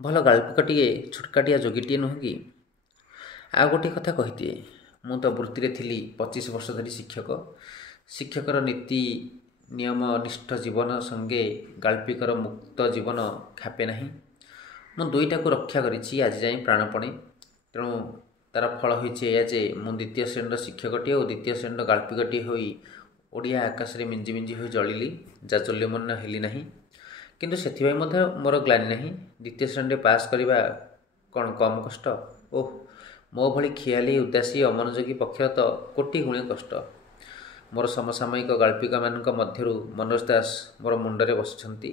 ଭଲ ଗାଳ୍ପିକଟିଏ ଛୋଟକାଟିଆ ଯୋଗୀଟିଏ ନୁହେଁ କି? ଆଉ ଗୋଟିଏ କଥା କହିଦିଏ, ମୁଁ ତ ବୃତ୍ତିରେ ଥିଲି 25 ବର୍ଷ ଧରି ଶିକ୍ଷକ। ଶିକ୍ଷକର ନୀତି ନିୟମ ନିଷ୍ଠ ଜୀବନ ସଙ୍ଗେ ଗାଳ୍ପିକର ମୁକ୍ତ ଜୀବନ ଖାପେ ନାହିଁ। ମୁଁ ଦୁଇଟାକୁ ରକ୍ଷା କରିଛି ଆଜିଯାଏ ପ୍ରାଣପଣେ। ତେଣୁ ତା'ର ଫଳ ହୋଇଛି ଏଇଆ ଯେ ମୁଁ ଦ୍ୱିତୀୟ ଶ୍ରେଣୀର ଶିକ୍ଷକଟିଏ ଓ ଦ୍ୱିତୀୟ ଶ୍ରେଣୀର ଗାଳ୍ପିକଟିଏ ହୋଇ ଓଡ଼ିଆ ଆକାଶରେ ମିଞ୍ଜି ମିଞ୍ଜି ହୋଇ ଜଳିଲି, ଜାଜ୍ୱଲ୍ୟମଣ୍ଡ ହେଲି ନାହିଁ। କିନ୍ତୁ ସେଥିପାଇଁ ମଧ୍ୟ ମୋର ଗ୍ଳାନି ନାହିଁ। ଦ୍ୱିତୀୟ ଶ୍ରେଣୀରେ ପାସ୍ କରିବା କ'ଣ କମ୍ କଷ୍ଟ? ଓଃ, ମୋ ଭଳି ଖିଆଲି, ଉଦାସୀ, ଅମନୋଯୋଗୀ ପକ୍ଷରେ ତ କୋଟି ଗୁଣେ କଷ୍ଟ। ମୋର ସମସାମୟିକ ଗାଳ୍ପିକମାନଙ୍କ ମଧ୍ୟରୁ ମନୋଜ ଦାସ ମୋର ମୁଣ୍ଡରେ ବସିଛନ୍ତି,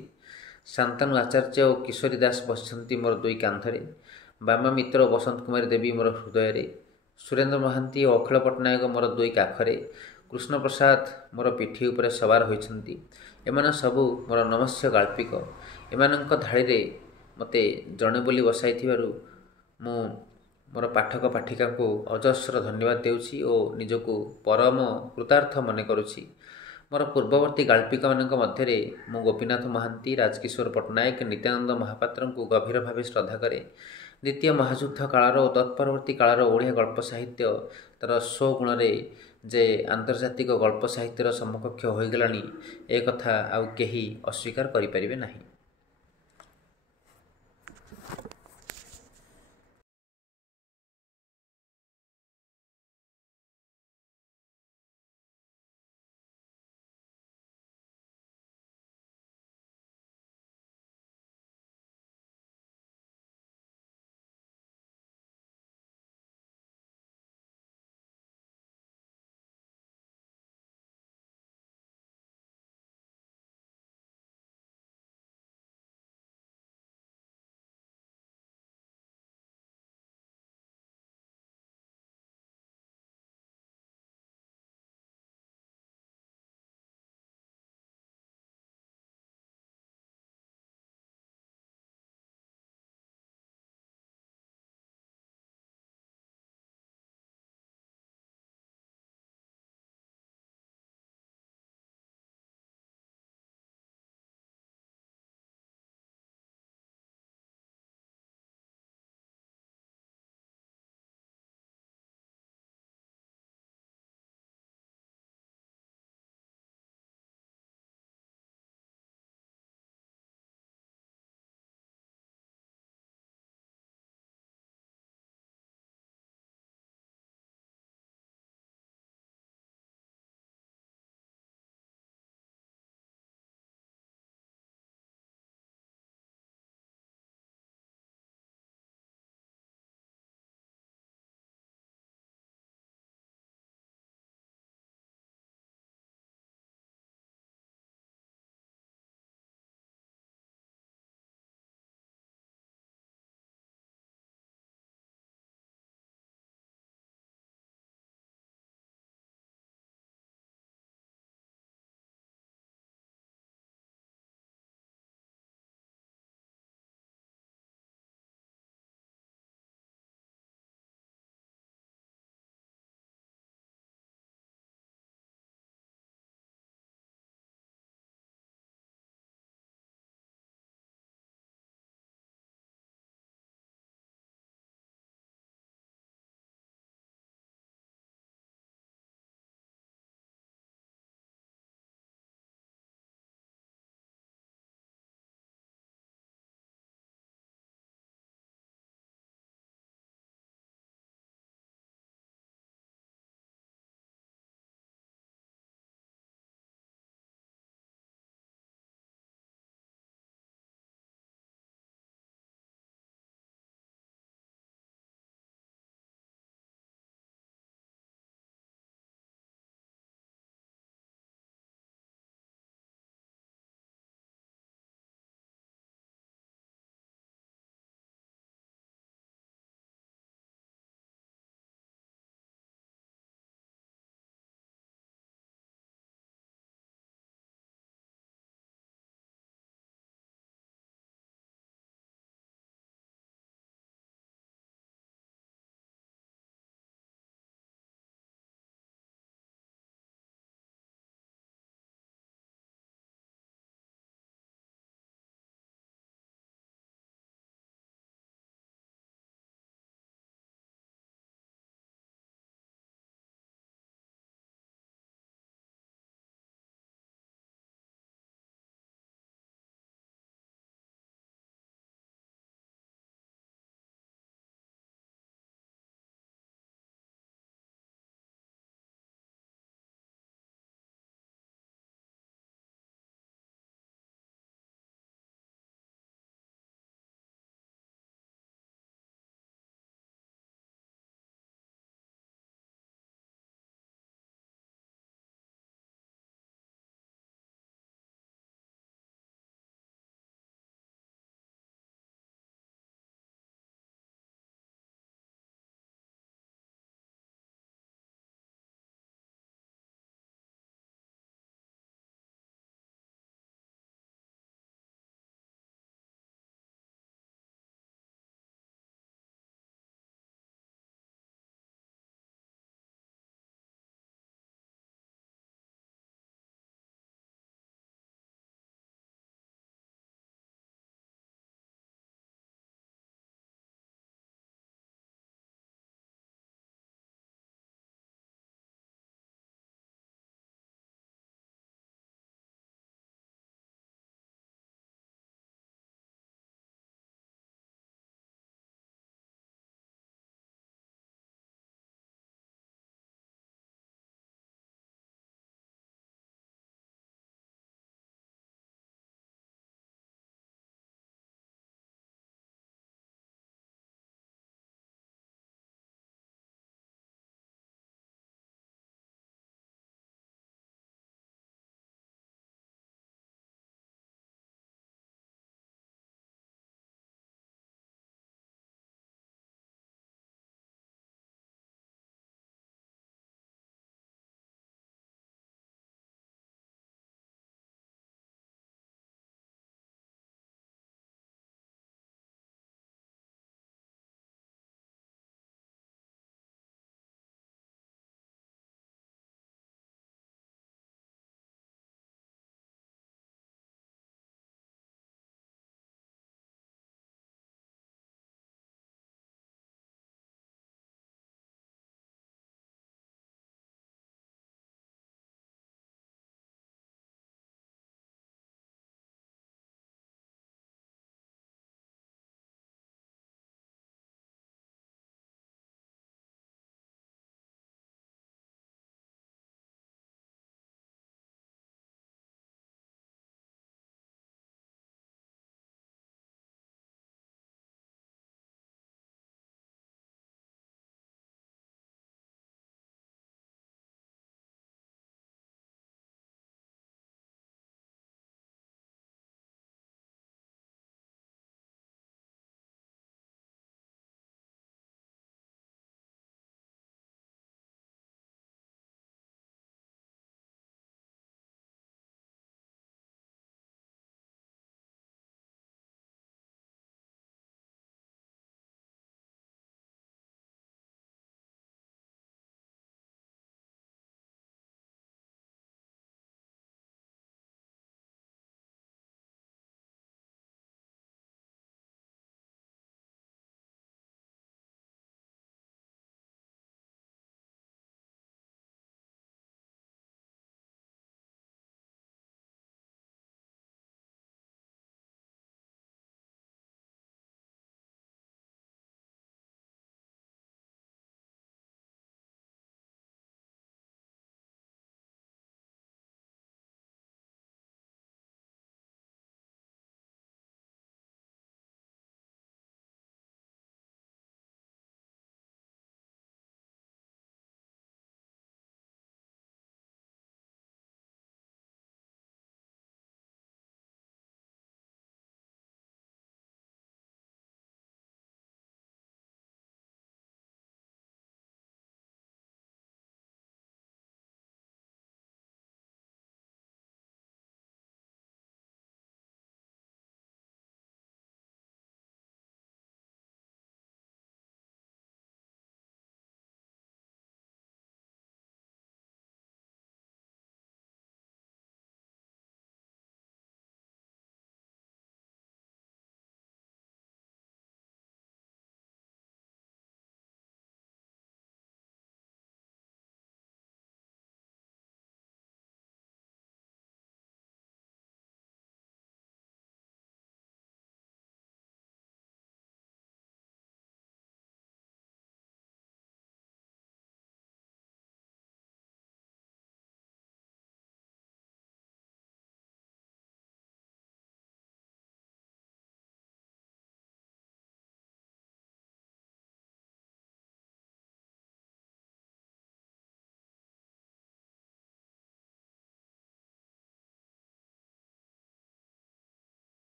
ଶାନ୍ତନୁ ଆଚାର୍ଯ୍ୟ ଓ କିଶୋରୀ ଦାସ ବସିଛନ୍ତି ମୋର ଦୁଇ କାନ୍ଧରେ, ବାମା ମିତ୍ର ଓ ବସନ୍ତ କୁମାରୀ ଦେବୀ ମୋର ହୃଦୟରେ, ସୁରେନ୍ଦ୍ର ମହାନ୍ତି ଓ ଅଖିଳ ପଟ୍ଟନାୟକ ମୋର ଦୁଇ କାଖରେ, କୃଷ୍ଣପ୍ରସାଦ ମୋର ପିଠି ଉପରେ ସବାର ହୋଇଛନ୍ତି। ଏମାନେ ସବୁ ମୋର ନମସ୍ୟ ଗାଳ୍ପିକ। ଏମାନଙ୍କ ଧାଡ଼ିରେ ମୋତେ ଜଣେ ବୋଲି ବସାଇଥିବାରୁ ମୁଁ ମୋର ପାଠକ ପାଠିକାଙ୍କୁ ଅଜସ୍ର ଧନ୍ୟବାଦ ଦେଉଛି ଓ ନିଜକୁ ପରମ କୃତାର୍ଥ ମନେ କରୁଛି। ମୋର ପୂର୍ବବର୍ତ୍ତୀ ଗାଳ୍ପିକମାନଙ୍କ ମଧ୍ୟରେ ମୁଁ ଗୋପୀନାଥ ମହାନ୍ତି, ରାଜକିଶୋର ପଟ୍ଟନାୟକ, ନିତ୍ୟାନନ୍ଦ ମହାପାତ୍ରଙ୍କୁ ଗଭୀର ଭାବେ ଶ୍ରଦ୍ଧା କରେ। ଦ୍ୱିତୀୟ ମହାଯୁଦ୍ଧ କାଳର ଓ ତତ୍ପରବର୍ତ୍ତୀ କାଳର ଓଡ଼ିଆ ଗଳ୍ପ ସାହିତ୍ୟ ତା'ର ସ୍ୱଗୁଣରେ ଯେ ଆନ୍ତର୍ଜାତିକ ଗଳ୍ପ ସାହିତ୍ୟର ସମକକ୍ଷ ହୋଇଗଲାଣି, ଏ କଥା ଆଉ କେହି ଅସ୍ୱୀକାର କରିପାରିବେ ନାହିଁ।